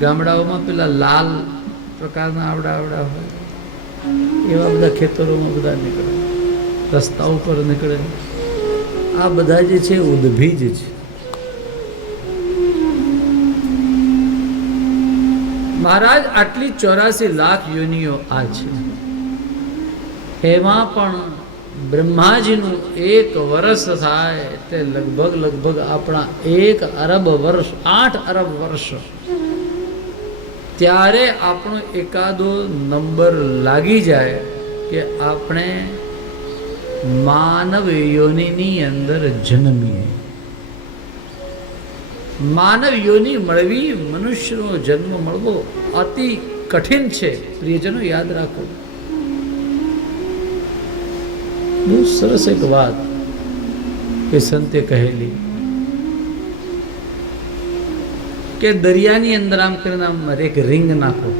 ગામડાઓમાં પેલા લાલ પ્રકારના આવડા આવડા હોય, એવા બધા ખેતરોમાં બધા નીકળે, રસ્તા ઉપર નીકળે। આ બધા જે છે ઉદ્ભીજ છે। મહારાજ આટલી 84 લાખ યોનિઓ આ છે। એમાં પણ બ્રહ્માજીનું 1 વર્ષ થાય એટલે લગભગ આપણા 1 અરબ વર્ષ, 8 અરબ વર્ષ, ત્યારે આપણો એકાદો નંબર લાગી જાય કે આપણે માનવ યોનિની અંદર જન્મીએ। માનવ યોનિ મળવી, મનુષ્યનો જન્મ મળવો અતિ કઠિન છે। પ્રિયજનો યાદ રાખો। બહુ સરસ એક વાત કે સંતે કહેલી કે દરિયાની અંદર આમ કરીને આમ એક રિંગ નાખો,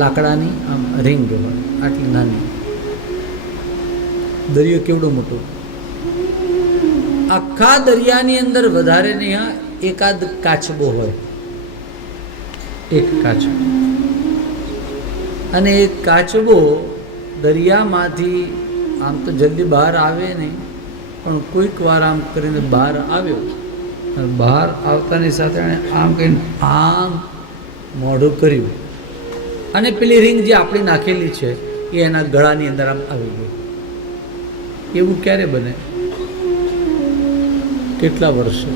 લાકડાની આમ રિંગ હોય આટલી નાની, દરિયો કેવડો મોટો, આખા દરિયાની અંદર વધારે નહીં હા એકાદ કાચબો હોય, એક કાચબો, અને એ કાચબો દરિયામાંથી આમ તો જલ્દી બહાર આવે નહીં, પણ કોઈક વાર આમ કરીને બહાર આવ્યો, અને બહાર આવતાની સાથે એણે આમ કહીને આમ મોઢું કર્યું, અને પેલી રિંગ જે આપણી નાખેલી છે એ એના ગળાની અંદર આમ આવી ગઈ. એવું ક્યારે બને? કેટલા વર્ષો,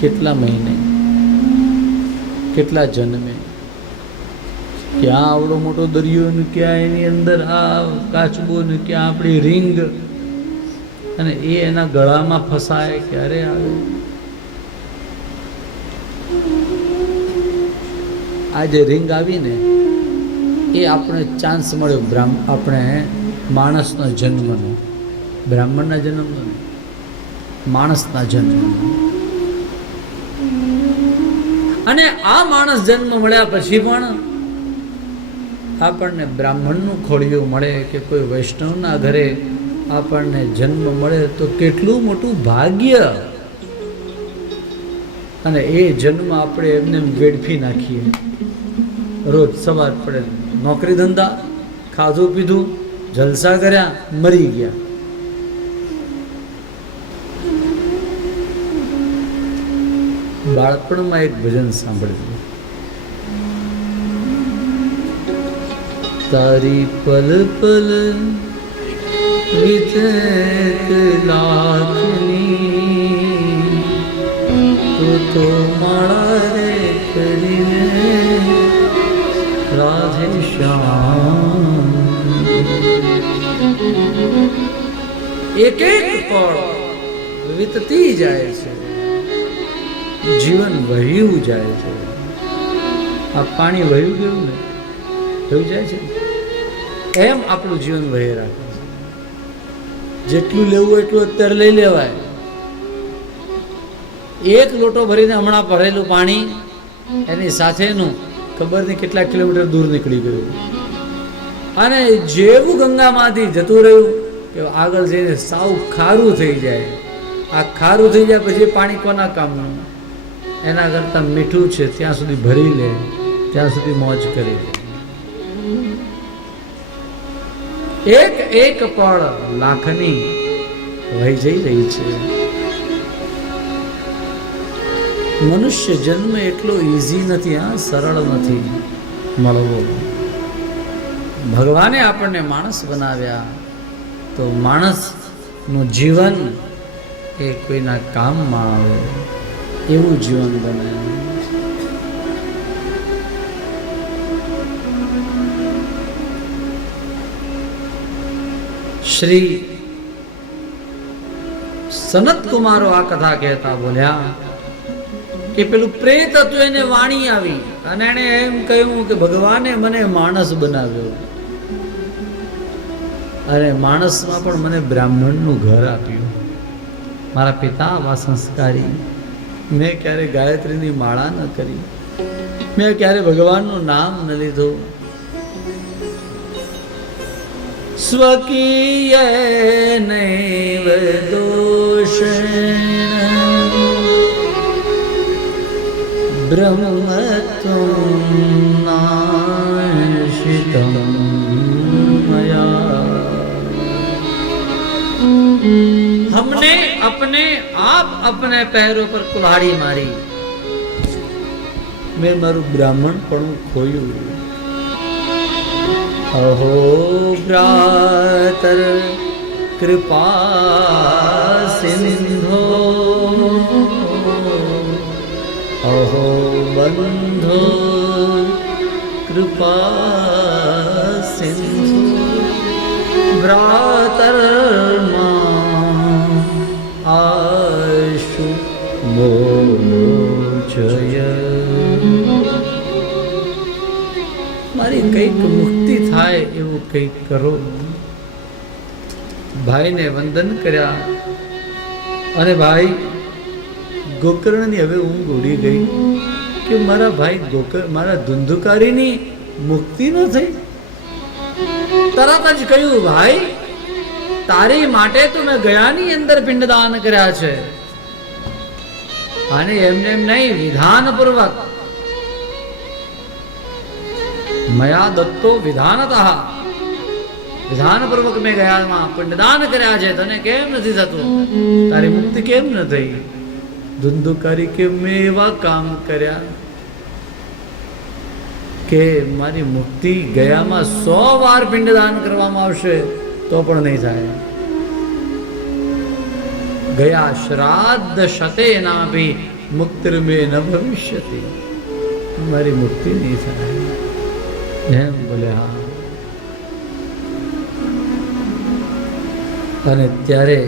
કેટલા મહિને, કેટલા જન્મે, ક્યાં આવડો મોટો દરિયો ને ક્યાં એની અંદર આ કાચબો ને ક્યાં આપણી રિંગ, અને એ એના ગળામાં ફસાય ક્યારે આવે? આ જે રિંગ આવી ને એ આપણે ચાન્સ મળ્યો આપણે માણસનો જન્મનો, બ્રાહ્મણના જન્મનો નહીં, માણસના જન્મનો. અને આ માણસ જન્મ મળ્યા પછી પણ આપણને બ્રાહ્મણનું ખોળિયું મળે કે કોઈ વૈષ્ણવના ઘરે આપણને જન્મ મળે તો કેટલું મોટું ભાગ્ય. અને એ જન્મ આપણે એમને વેડફી નાખીએ. રોજ સવાર પડે, નોકરી ધંધા, ખાધું પીધું, જલસા કર્યા, મરી ગયા. બાળપણમાં એક ભજન સાંભળ્યું, તારી પલ પલ વીતે લાખની, તો માળા રે કરીને રાધે શ્યામ. એક એક પળ વીતતી જાય છે, જીવન વહ્યું જાય છે. આ પાણી વહ્યું ગયું ને, વહ્યું જાય છે, એમ આપણું જીવન વહી રાખે છે. જેટલું લેવું એટલું અત્યારે લઈ લેવાય. એક લોટો ભરીને હમણાં ભરેલું પાણી એની સાથેનું ખબર નહીં કેટલા કિલોમીટર દૂર નીકળી ગયું, અને જેવું ગંગામાંથી જતું રહ્યું કે આગળ જઈને સાવ ખારું થઈ જાય. આ ખારું થઈ જાય પછી પાણી કોના કામનું? એના કરતાં મીઠું છે ત્યાં સુધી ભરી લે, ત્યાં સુધી મોજ કરી લે. એક એક પળ લાખની વહી જઈ રહી છે. મનુષ્ય જન્મ એટલો ઈઝી નથી, હા, સરળ નથી મળવો. ભગવાને આપણને માણસ બનાવ્યા તો માણસનું જીવન એ કોઈના કામમાં આવે એવું જીવન બને. શ્રી સનત કુમારો આ કથા કહેતા બોલ્યા કે પેલું પ્રેત હતું એને વાણી આવી અને એને એમ કહ્યું કે ભગવાને મને માણસ બનાવ્યો, અને માણસમાં પણ મને બ્રાહ્મણનું ઘર આપ્યું. મારા પિતા આવા સંસ્કારી, મેં ક્યારે ગાયત્રીની માળા ન કરી, મેં ક્યારે ભગવાનનું નામ ન લીધું. સ્વકીય નૈવ દોષેણ બ્રહ્મત્વં નાશિતં મયા. हमने अपने आप अपने पैरों पर कुल्हाड़ी मारी. मैं मारू ब्राह्मण पण खोયું. अहो भ्रातर कृपा सिंधो, अहो बंधो कृपा सिंधु. भ्रातर आशु मोचय. મારી કંઈક મુક્તિ થાય એવું કંઈક કરો. ભાઈને વંદન કર્યા, અને ભાઈ ગોકર્ણની હવે ઊંઘ ઉડી ગઈ. કે મારા ભાઈ મારા ધુંધુકારીની મુક્તિ ન થઈ? તરત જ કહ્યું, ભાઈ તારી માટે તો મેં ગયાની અંદર પિંડદાન કર્યા છે, અને એમને એમ નહીં, વિધાનપૂર્વક. મયા દત્તો વિધાનતઃ, વિધાનપૂર્વક મેં ગયામાં પિંડદાન કર્યા છે. તને કેમ નથી થતું? તારી મુક્તિ કેમ ન થઈ? ધુંધુકારી કે મેં એવા કામ કર્યા કે મારી મુક્તિ ગયામાં 100 વાર પિંડદાન કરવામાં આવશે તો પણ નહીં થાય. ગયા શ્રાદ્ધ શતેના ભી મુક્તિર્મે ન ભવિષ્યતિ. મારી મુક્તિ નહીં થાય. એમ બોલે. હા. અને ત્યારે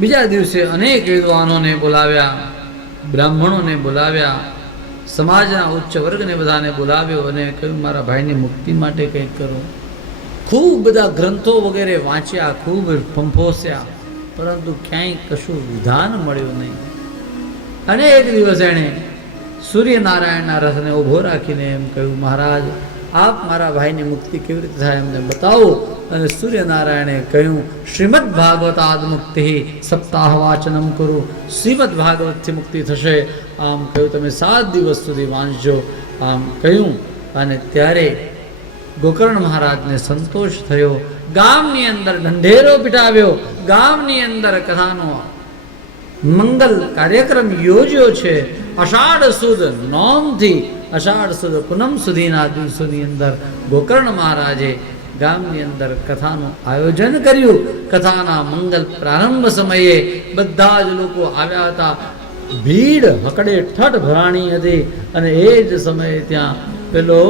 બીજા દિવસે અનેક વિદ્વાનોને બોલાવ્યા, બ્રાહ્મણોને બોલાવ્યા, સમાજના ઉચ્ચ વર્ગને બધાને બોલાવ્યો અને કહ્યું, મારા ભાઈની મુક્તિ માટે કંઈક કરો. ખૂબ બધા ગ્રંથો વગેરે વાંચ્યા, ખૂબ ફંફોસ્યા, પરંતુ ક્યાંય કશું વિધાન મળ્યું નહીં. અને એક દિવસ એણે સૂર્યનારાયણના રથને ઊભો રાખીને એમ કહ્યું, મહારાજ આપ મારા ભાઈની મુક્તિ કેવી રીતે થાય એમને બતાવો. અને સૂર્યનારાયણે કહ્યું, શ્રીમદ ભાગવતાદ મુક્તિ સપ્તાહ વાચનમ કરું. શ્રીમદ ભાગવતથી મુક્તિ થશે. આમ કહ્યું, તમે 7 દિવસ સુધી વાંચજો. આમ કહ્યું. અને ત્યારે ગોકર્ણ મહારાજને સંતોષ થયો. ગામની અંદર ઢંઢેરો પીટાવ્યો. ગામની અંદર કથાનો મંગલ કાર્યક્રમ યોજ્યો છે. અષાઢ સુદ નોમથી અષાઢ સુદ પૂનમ સુધીના દિવસોની અંદર ગોકર્ણ મહારાજે ગામની અંદર કથાનું આયોજન કર્યું. કથાના મંગલ પ્રારંભ સમયે બધા જ લોકો આવ્યા હતા. ભીડ હકડે ઠઠ ભરાણી હતી. અને એ જ સમયે ત્યાં પેલો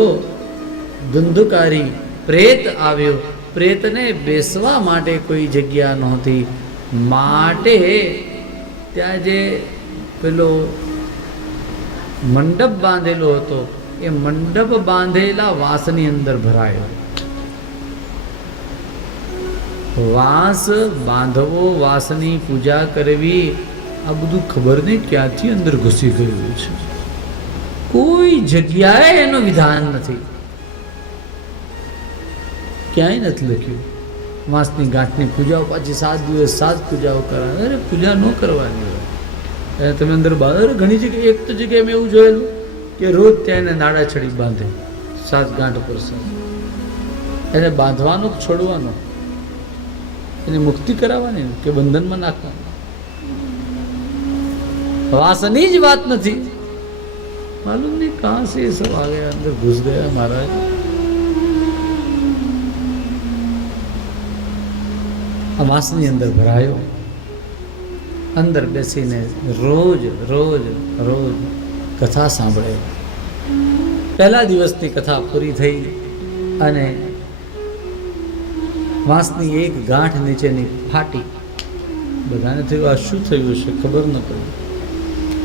ધુંધુકારી પ્રેત આવ્યો. પ્રેતને બેસવા માટે કોઈ જગ્યા નહોતી, માટે ત્યાં જે પેલો મંડપ બાંધેલો હતો એ મંડપ બાંધેલા વાંસની અંદર ભરાયો. વાંસ બાંધવો, વાંસની પૂજા કરવી, આ બધું ખબર નહીં ક્યાંથી અંદર ઘૂસી ગયું છે. કોઈ જગ્યાએ એનું વિધાન નથી, ક્યાંય નથી લખ્યું. વાંસની ગાંઠની પૂજાઓ પાછી 7 દિવસ 7 પૂજાઓ કરાવે. અરે પૂજા ન કરવાની હોય. તમે અંદર બાંધો. ઘણી જગ્યાએ, એક તો જગ્યાએ મેં એવું જોયેલું કે રોજ ત્યાં એને નાડા છડી બાંધે 7 ગાંઠ પર 7. એને બાંધવાનો કે છોડવાનો? એની મુક્તિ કરાવવાની કે બંધનમાં નાખવાની? વાસની જ વાત નથી. માલુમ નહીં કહાં સે સબ આ ગયા, અંદર ઘુસ ગયા મહારાજ. આ વાંસની અંદર ભરાયો. અંદર બેસીને રોજ રોજ રોજ કથા સાંભળે. પહેલા દિવસની કથા પૂરી થઈ અને વાંસની એક ગાંઠ નીચેની ફાટી. બધાને થયું આ શું થયું છે, ખબર ન પડી.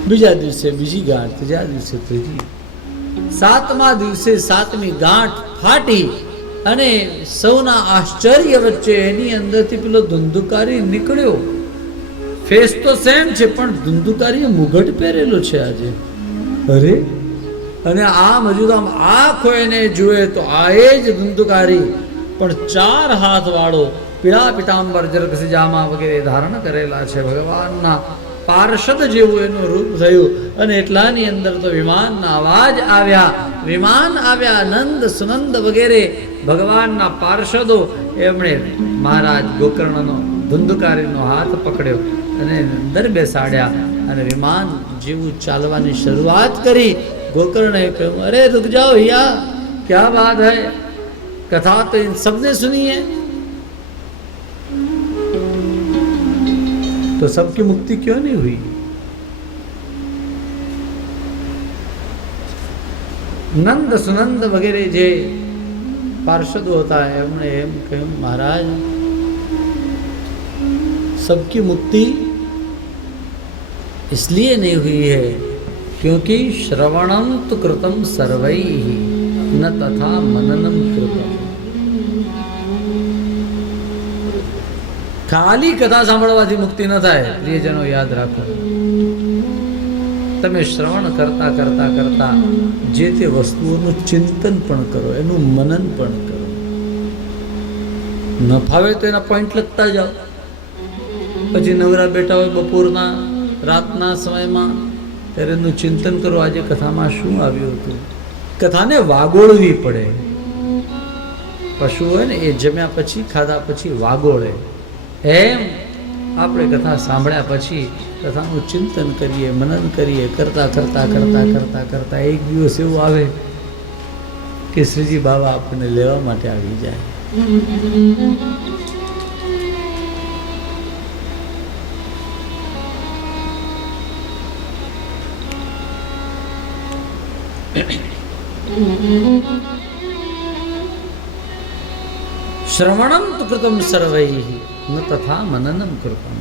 બીજા દિવસે બીજી ગાંઠ, ત્રીજા દિવસે ત્રીજી, 7મા દિવસે 7મી ગાંઠ ફાટી. અને સૌના આશ્ચર્ય વચ્ચે એની અંદરથી પેલો ધુંધુકારી નીકળ્યો. ફેસ તો સેમ છે પણ ધુંધુકારીએ મુગટ પહેરેલો છે આજે. અરે! અને આમ હજુ તો આમ આંખો એને જુએ તો આ એ જ ધુંધુકારી, પણ 4 હાથ વાળો, પીળા પિતાંબર જરકસી જામા વગેરે ધારણ કરેલા છે. ભગવાનના પાર્ષદ જેવું એનું રૂપ થયું. અને એટલાની અંદર તો વિમાનના અવાજ આવ્યા. વિમાન આવ્યા. નંદ સુનંદ વગેરે ભગવાનના પાર્ષદો એમણે મહારાજ ગોકર્ણનો ધુંધુકારીનો હાથ પકડ્યો અને અંદર બેસાડ્યા અને વિમાન જેવું ચાલવાની શરૂઆત કરી. ગોકર્ણે કહ્યું, અરે रुक जाओ भैया, क्या बात है, कथा तो इन सबने सुनी है, तो सबकी मुक्ति क्यों नहीं हुई? नंद सुनंद वगैरह जे पार्षद होता है हमने एम कहूँ, महाराज सबकी मुक्ति इसलिए नहीं हुई है क्योंकि श्रवणम तो कृतम सर्वैः न तथा मननम कृतम. ખાલી કથા સાંભળવાથી મુક્તિ ન થાય. પ્રિયજનો યાદ રાખો, તમે શ્રવણ કરતા કરતા કરતા જે તે વસ્તુઓનું ચિંતન પણ કરો, એનું મનન પણ કરો. ન ફાવે તો એના પોઈન્ટ લખતા જાઓ. પછી નવરા બેઠા હોય બપોરના રાતના સમયમાં ત્યારે એનું ચિંતન કરો, આજે કથામાં શું આવ્યું હતું. કથાને વાગોળવી પડે. પશુ હોય ને એ જમ્યા પછી ખાધા પછી વાગોળે, એમ આપણે કથા સાંભળ્યા પછી કથાનું ચિંતન કરીએ, મનન કરીએ. કરતા કરતા કરતા કરતા કરતા એક દિવસ એવું આવે કે શ્રીજી બાબા આપણને લેવા માટે આવી જાય. શ્રવણમ તુ કૃતમ સર્વૈઃ ન તથા મનનમ કૃતમ.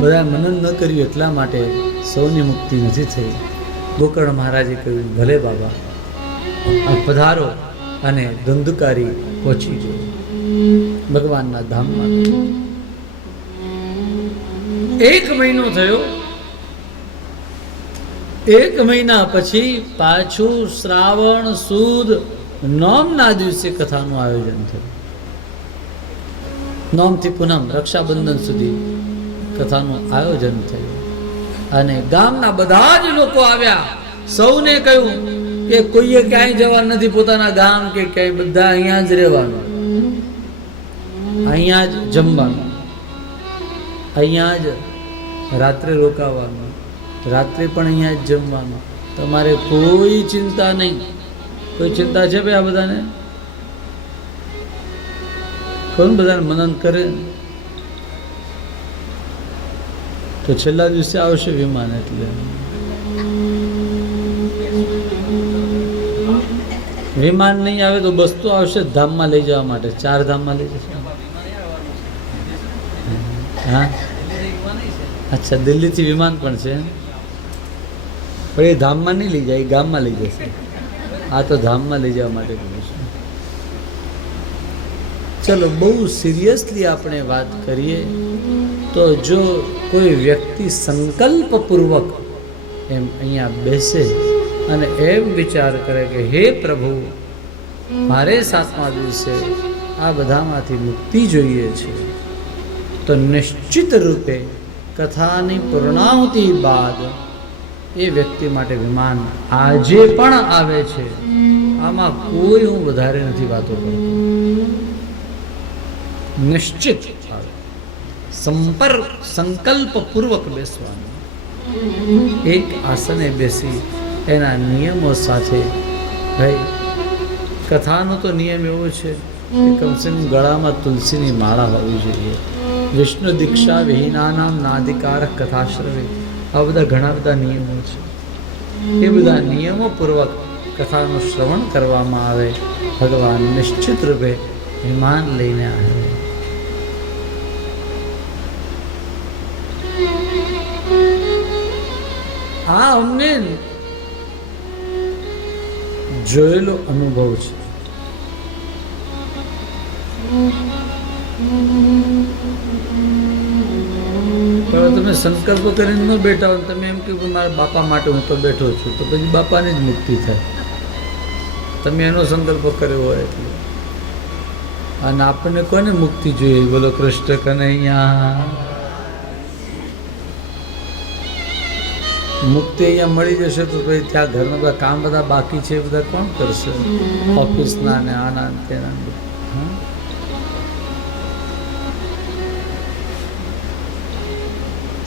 બધા મનન ન કર્યું એટલા માટે સૌની મુક્તિ નથી થઈ. ગોકર્ણ મહારાજે કહ્યું, ભલે બાબા આ પધારો અને ધંધુકારી પહોંચી ગયો ભગવાનના ધામમાં. 1 મહિનો થયો. 1 મહિના પછી પાછું શ્રાવણ સુદ નોમના દિવસે કથાનું આયોજન થયું. નોમથી પૂનમ રક્ષાબંધન સુધી કથાનું આયોજન થયું અને ગામના બધા જ લોકો આવ્યા. સૌને કહ્યું કે કોઈએ ક્યાંય જવાનું નથી, પોતાના ગામ કે ક્યાંય, બધા અહીંયા જ રહેવાનું, અહીંયા જ જમવાનું, અહીંયા જ રાત્રે રોકાવાનું, રાત્રે પણ અહીંયા જ જમવાનું. તમારે કોઈ ચિંતા નહીં. કોઈ ચિંતા છે ભાઈ આ બધાને? કોણ બધાને મનન કરે? તો છેલ્લા દિવસે આવશે વિમાન. એટલે વિમાન નહીં આવે તો બસ તો આવશે ધામમાં લઈ જવા માટે. 4 ધામમાં લઈ જશે. હા, અચ્છા, દિલ્હીથી વિમાન પણ છે, પણ એ ધામમાં નહીં લઈ જાય, એ ગામમાં લઈ જશે. આ તો ધામમાં લઈ જવા માટે કહ્યું છે. ચલો, બહુ સિરિયસલી આપણે વાત કરીએ તો જો કોઈ વ્યક્તિ સંકલ્પપૂર્વક એમ અહીંયા બેસે અને એમ વિચાર કરે કે હે પ્રભુ, મારે 7મા દિવસે આ બધામાંથી મુક્તિ જોઈએ છે, તો નિશ્ચિત રૂપે કથાની પૂર્ણાહુતિ બાદ એ વ્યક્તિ માટે વિમાન આજે પણ આવે છે. આમાં કોઈ હું વધારે નથી વાતો કરતો. નિશ્ચિત આવે. સંકલ્પપૂર્વક બેસવાનું. એક આસને બેસી એના નિયમો સાથે. ભાઈ, કથાનો તો નિયમ એવો છે કે કમસે કમ ગળામાં તુલસીની માળા હોવી જોઈએ. વિષ્ણુ દીક્ષા વિહીનાનામ નાધિકાર કથાશ્રવે. આ બધા ઘણા બધા નિયમો છે. એ બધા નિયમો પૂર્વક કથાનું શ્રવણ કરવામાં આવે. ભગવાન નિશ્ચિત રૂપે વિમાન લઈને આવે. આ અમને જોયેલો અનુભવ છે. પણ તમે સંકલ્પ કરીને ન બેઠા હોય, તમે એમ કહ્યું કે મારા બાપા માટે હું તો બેઠો છું, તો પછી બાપાની જ મુક્તિ થાય. તમે એનો સંકલ્પ કર્યો હોય એટલે. અને આપણને કોને મુક્તિ જોઈએ? બોલો કૃષ્ણ કનૈયા. મુક્તિ અહીંયા મળી જશે તો પછી ત્યાં ઘરના બધા કામ બધા બાકી છે, બધા કોણ કરશે? ઓફિસના ને આના તેના.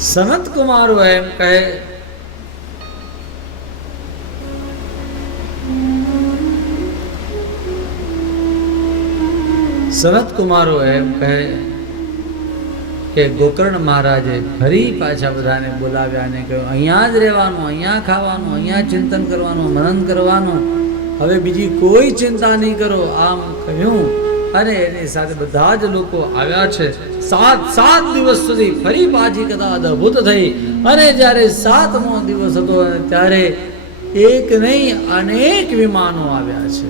સનત કુમારો એમ કહે, સનત કુમારો એમ કહે કે ગોકર્ણ મહારાજે ફરી પાછા બધાને બોલાવ્યા અને કહ્યું, અહીંયા જ રહેવાનું, અહીંયા ખાવાનું, અહીંયા ચિંતન કરવાનું, મનન કરવાનું, હવે બીજી કોઈ ચિંતા નહીં કરો. આમ કહ્યું અને એની સાથે બધા જ લોકો આવ્યા છે. 7 દિવસ સુધી ફરી પાછી કથા અદભુત થઈ. અને જ્યારે 7મો દિવસ હતો ત્યારે એક નહીં અનેક વિમાનો આવ્યા છે.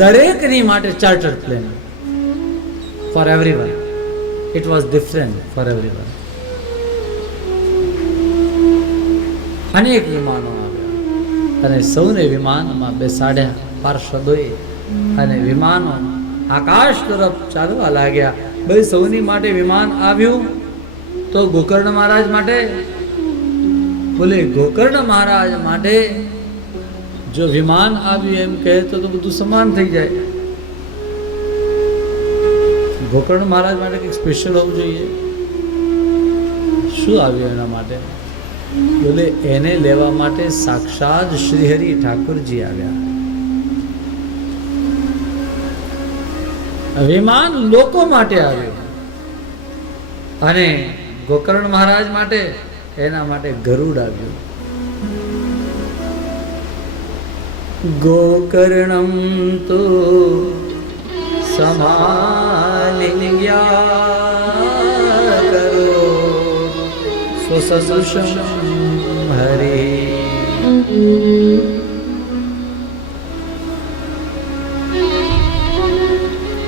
દરેકની માટે charter plane. Four everyone. It was different for everyone. અનેક વિમાનો આવ્યા અને સૌને વિમાનમાં બેસાડ્યા પાર્ષદોએ, અને વિમાનો આકાશ તરફ ચાલવા લાગ્યા. ભાઈ સૌની માટે વિમાન આવ્યું તો ગોકર્ણ મહારાજ માટે, બોલે ગોકર્ણ મહારાજ માટે જો વિમાન આવ્યું એમ કહે તો બધું સમાન થઈ જાય. ગોકર્ણ મહારાજ માટે કંઈક સ્પેશિયલ હોવું જોઈએ. શું આવ્યું એના માટે? બોલે એને લેવા માટે સાક્ષાત શ્રીહરિ ઠાકોરજી આવ્યા. વિમાન લોકો માટે આવ્યું અને ગોકર્ણ મહારાજ માટે, એના માટે ગરુડ આવ્યું. ગોકર્ણમ તો સમાલિંગ્યા કરો સ્વસદૃશમ હરે.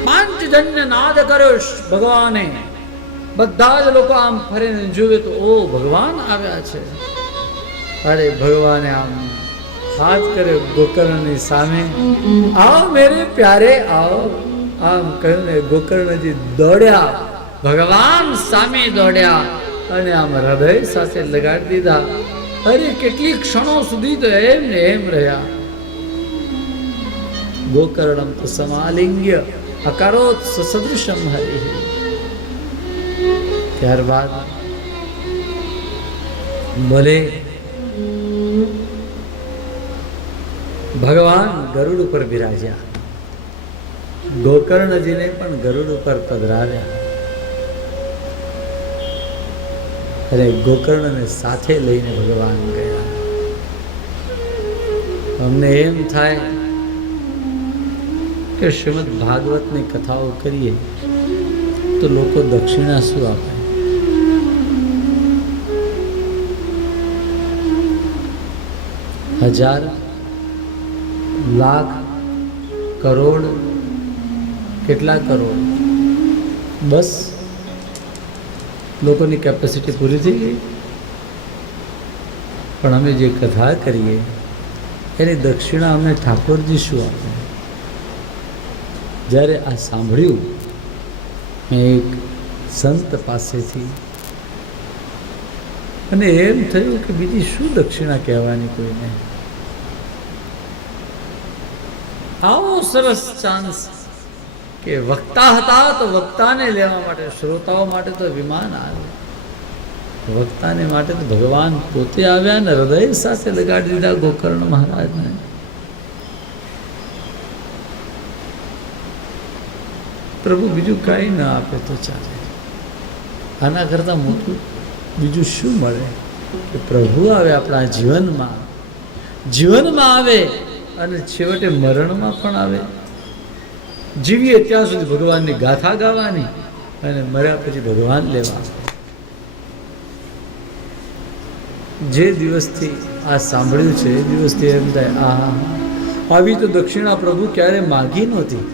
પાંચજન્ય નાદ કર્યો ભગવાને. બધા જ લોકો આમ ફરીને જુએ તો ઓ ભગવાન આવ્યા છે. અરે ભગવાને આમ હાથ કર્યો ગોકર્ણની સામે, આવો મેરે પ્યારે આવો, આમ કહ્યું ને ગોકર્ણજી દોડ્યા, ભગવાન સામે દોડ્યા અને આમ હૃદય સાથે લગાડી દીધા. અરે કેટલી ક્ષણો સુધી તો એમ ને એમ રહ્યા. ગોકર્ણમ તો સમાલિંગ્ય અકારોત સદૃશમ હરિ. ત્યારબાદ બોલે ભગવાન ગરુડ ઉપર બિરાજ્યા. ગોકર્ણજીને પણ ગરુડ ઉપર પધરાવ્યા. અરે ગોકર્ણને સાથે લઈને ભગવાન ગયા. અમને એમ થાય કે શ્રીમદ ભાગવતની કથાઓ કરીએ તો લોકો દક્ષિણા શું આપે? હજાર, લાખ, કરોડ, કેટલા કરોડ? બસ લોકોની કેપેસિટી પૂરી થઈ ગઈ. પણ અમે જે કથા કરીએ એની દક્ષિણા અમને ઠાકોરજી શું આપે? જ્યારે આ સાંભળ્યું મેં એક સંત પાસેથી, અને એમ થયું કે બીજી શું દક્ષિણા કહેવાની કોઈને. આવો સરસ ચાન્સ કે વક્તા હતા તો વક્તાને લેવા માટે, શ્રોતાઓ માટે તો વિમાન આવે, વક્તાને માટે તો ભગવાન પોતે આવ્યા ને હૃદય સાથે લગાડી દીધા ગોકર્ણ મહારાજને. પ્રભુ બીજું કાંઈ ના આપે તો ચાલે. આના કરતાં મોટું બીજું શું મળે? કે પ્રભુ આવે આપણા જીવનમાં આવે અને છેવટે મરણમાં પણ આવે. જીવીએ ત્યાં સુધી ભગવાનની ગાથા ગાવાની અને મર્યા પછી ભગવાન લેવા. જે દિવસથી આ સાંભળ્યું છે એ દિવસથી એમ થાય આ આવી તો દક્ષિણા પ્રભુ ક્યારે માગી નહોતી.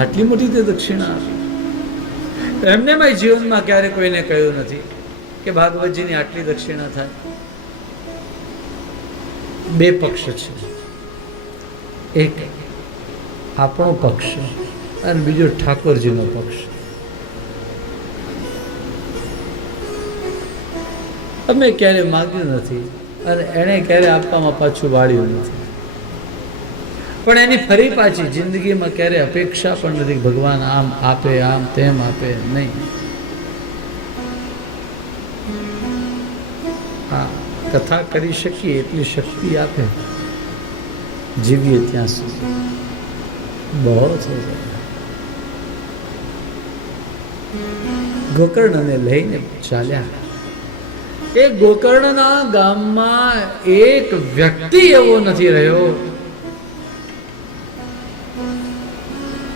આટલી મોટી તે દક્ષિણા આપી. એમને મારી જીવનમાં ક્યારે કોઈને કહ્યું નથી કે ભાગવતજીની આટલી દક્ષિણા થાય. બે પક્ષ છે, એક આપણો પક્ષ અને બીજો ઠાકોરજીનો પક્ષ. અમે ક્યારે માગ્યું નથી અને એણે ક્યારે આપવામાં પાછું વાળ્યું નથી. પણ એની ફરી પાછી જિંદગીમાં ક્યારે અપેક્ષા પણ નથી ભગવાન આમ આપે, આમ તેમ આપે, નહીં. હા, કથા કરી શકીએ એટલી શક્તિ આપે, જીવીએ ત્યાં સુધી બહુ થઈ જાય. ગોકર્ણને લઈને ચાલ્યા. એ ગોકર્ણના ગામમાં એક વ્યક્તિ એવો નથી રહ્યો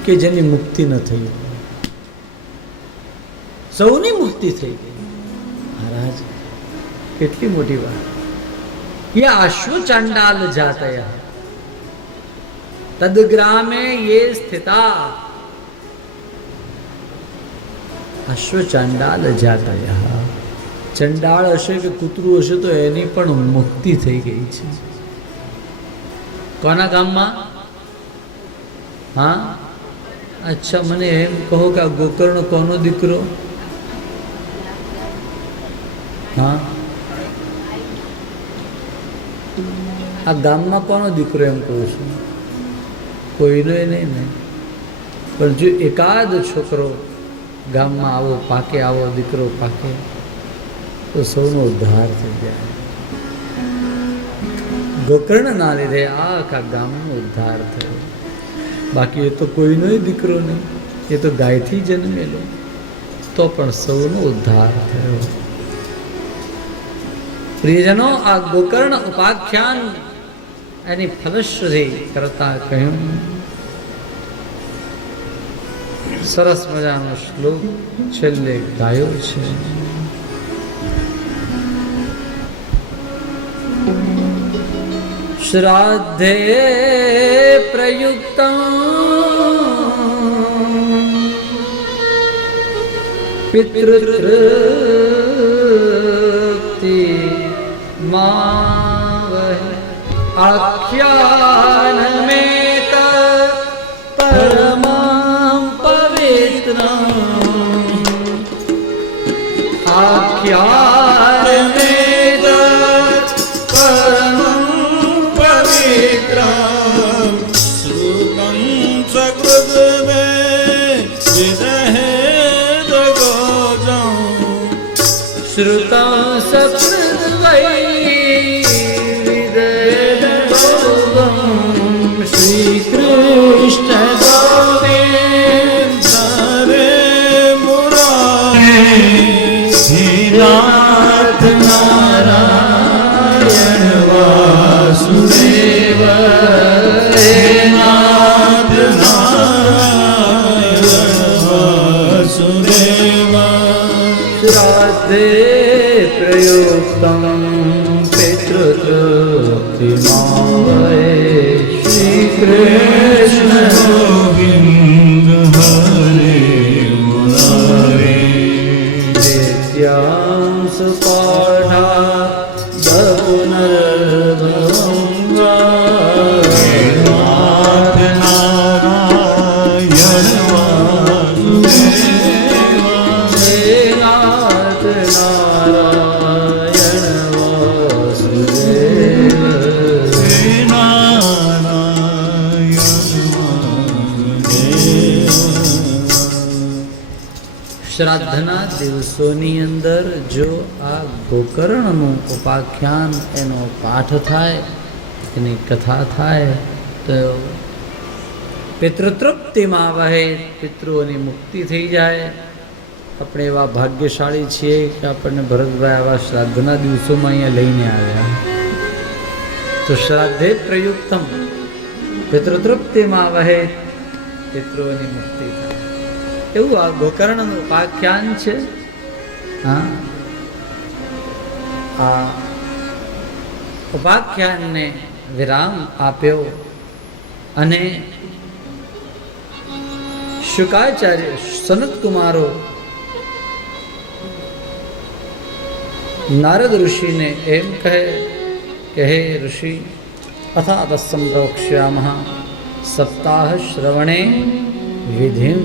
કે જેની મુક્તિ ન થઈ. સૌની મુક્તિ થઈ ગઈ. મહારાજ કેટલી મોટી વાત. યે અશ્વ ચાંડાલ જાતય તદગ્રામે યે સ્થિતા. અશ્વ ચાંડાલ જાતય ચંડાળ હશે કે કૂતરું હશે તો એની પણ મુક્તિ થઈ ગઈ છે. કોના ગામમાં? હા, અચ્છા, મને એમ કહો કે આ ગોકર્ણ કોનો દીકરો? હા, આ ગામમાં કોનો દીકરો એમ કહું છું? કોઈનો નહીં ને, પણ જો એકાદ છોકરો ગામમાં આવો પાકે, આવો દીકરો પાકે તો સૌનો ઉદ્ધાર થઈ જાય. ગોકર્ણના લીધે આખા ગામનો ઉદ્ધાર થયો. બાકી એ તો કોઈનો દીકરો નહીં, એ તો ગાયથી જન્મેલો, તો પણ સૌનો ઉદ્ધાર થયો. પ્રિયજનો, આ ગોકર્ણ ઉપાખ્યાન એની ફલશ્રુતિ કરતા કહ્યું સરસ મજાનો શ્લોક છેલ્લે ગાયો છે. શ્રાદ્ધે પ્રયુક્તં પિતૃતૃપ્તિ માવહે આખ્યાનમેત પરમં પવિત્રં આખ્યાનમેત પરમં પવિત્રં શ્રુતં સકૃતમે વિદહેદ ગોજં શ્રુતં સકૃતવૈ શ્રી કૃષ્ણ ગોવિંદરે મુરારે નાથ નારાયણ વાસુદેવ નાથ નારાયણ વાસુદેવ શ્રાદ્ધે પ્રયુક્તં પિતૃતૃપ્તિમાવહે શ્રી કૃષ્ણ ગોવિંદ હરે મુરારે નિત્યાંશ પાઠા પુનર્ભવં નાથ નારાયણ વાસુદેવ નાથ નારાયણ વાસુદેવ શ્રાદ્ધના દિવસોની અંદર જો આ ગોકર્ણનું ઉપાખ્યાન એનો પાઠ થાય, એની કથા થાય તો પિતૃતૃપ્તિમાં વહે, પિતૃઓની મુક્તિ થઈ જાય. આપણે એવા ભાગ્યશાળી છીએ કે આપણને ભરતભાઈ આવા શ્રાદ્ધના દિવસોમાં અહીંયા લઈને આવ્યા. તો શ્રાદ્ધે પ્રયુક્તમ પિતૃતૃપ્તિમાં વહે, પિતૃઓની મુક્તિ થાય. એવું આ ગોકર્ણનું ઉપાખ્યાન છે. હા, આ ઉપાખ્યાનને વિરામ આપ્યો અને શુકાચાર્ય સનત કુમારો નારદ ઋષિને એમ કહે કે હે ઋષિ, અથાત સંપ્રોક્ષ્યામઃ સપ્તાહ શ્રવણે વિધિમ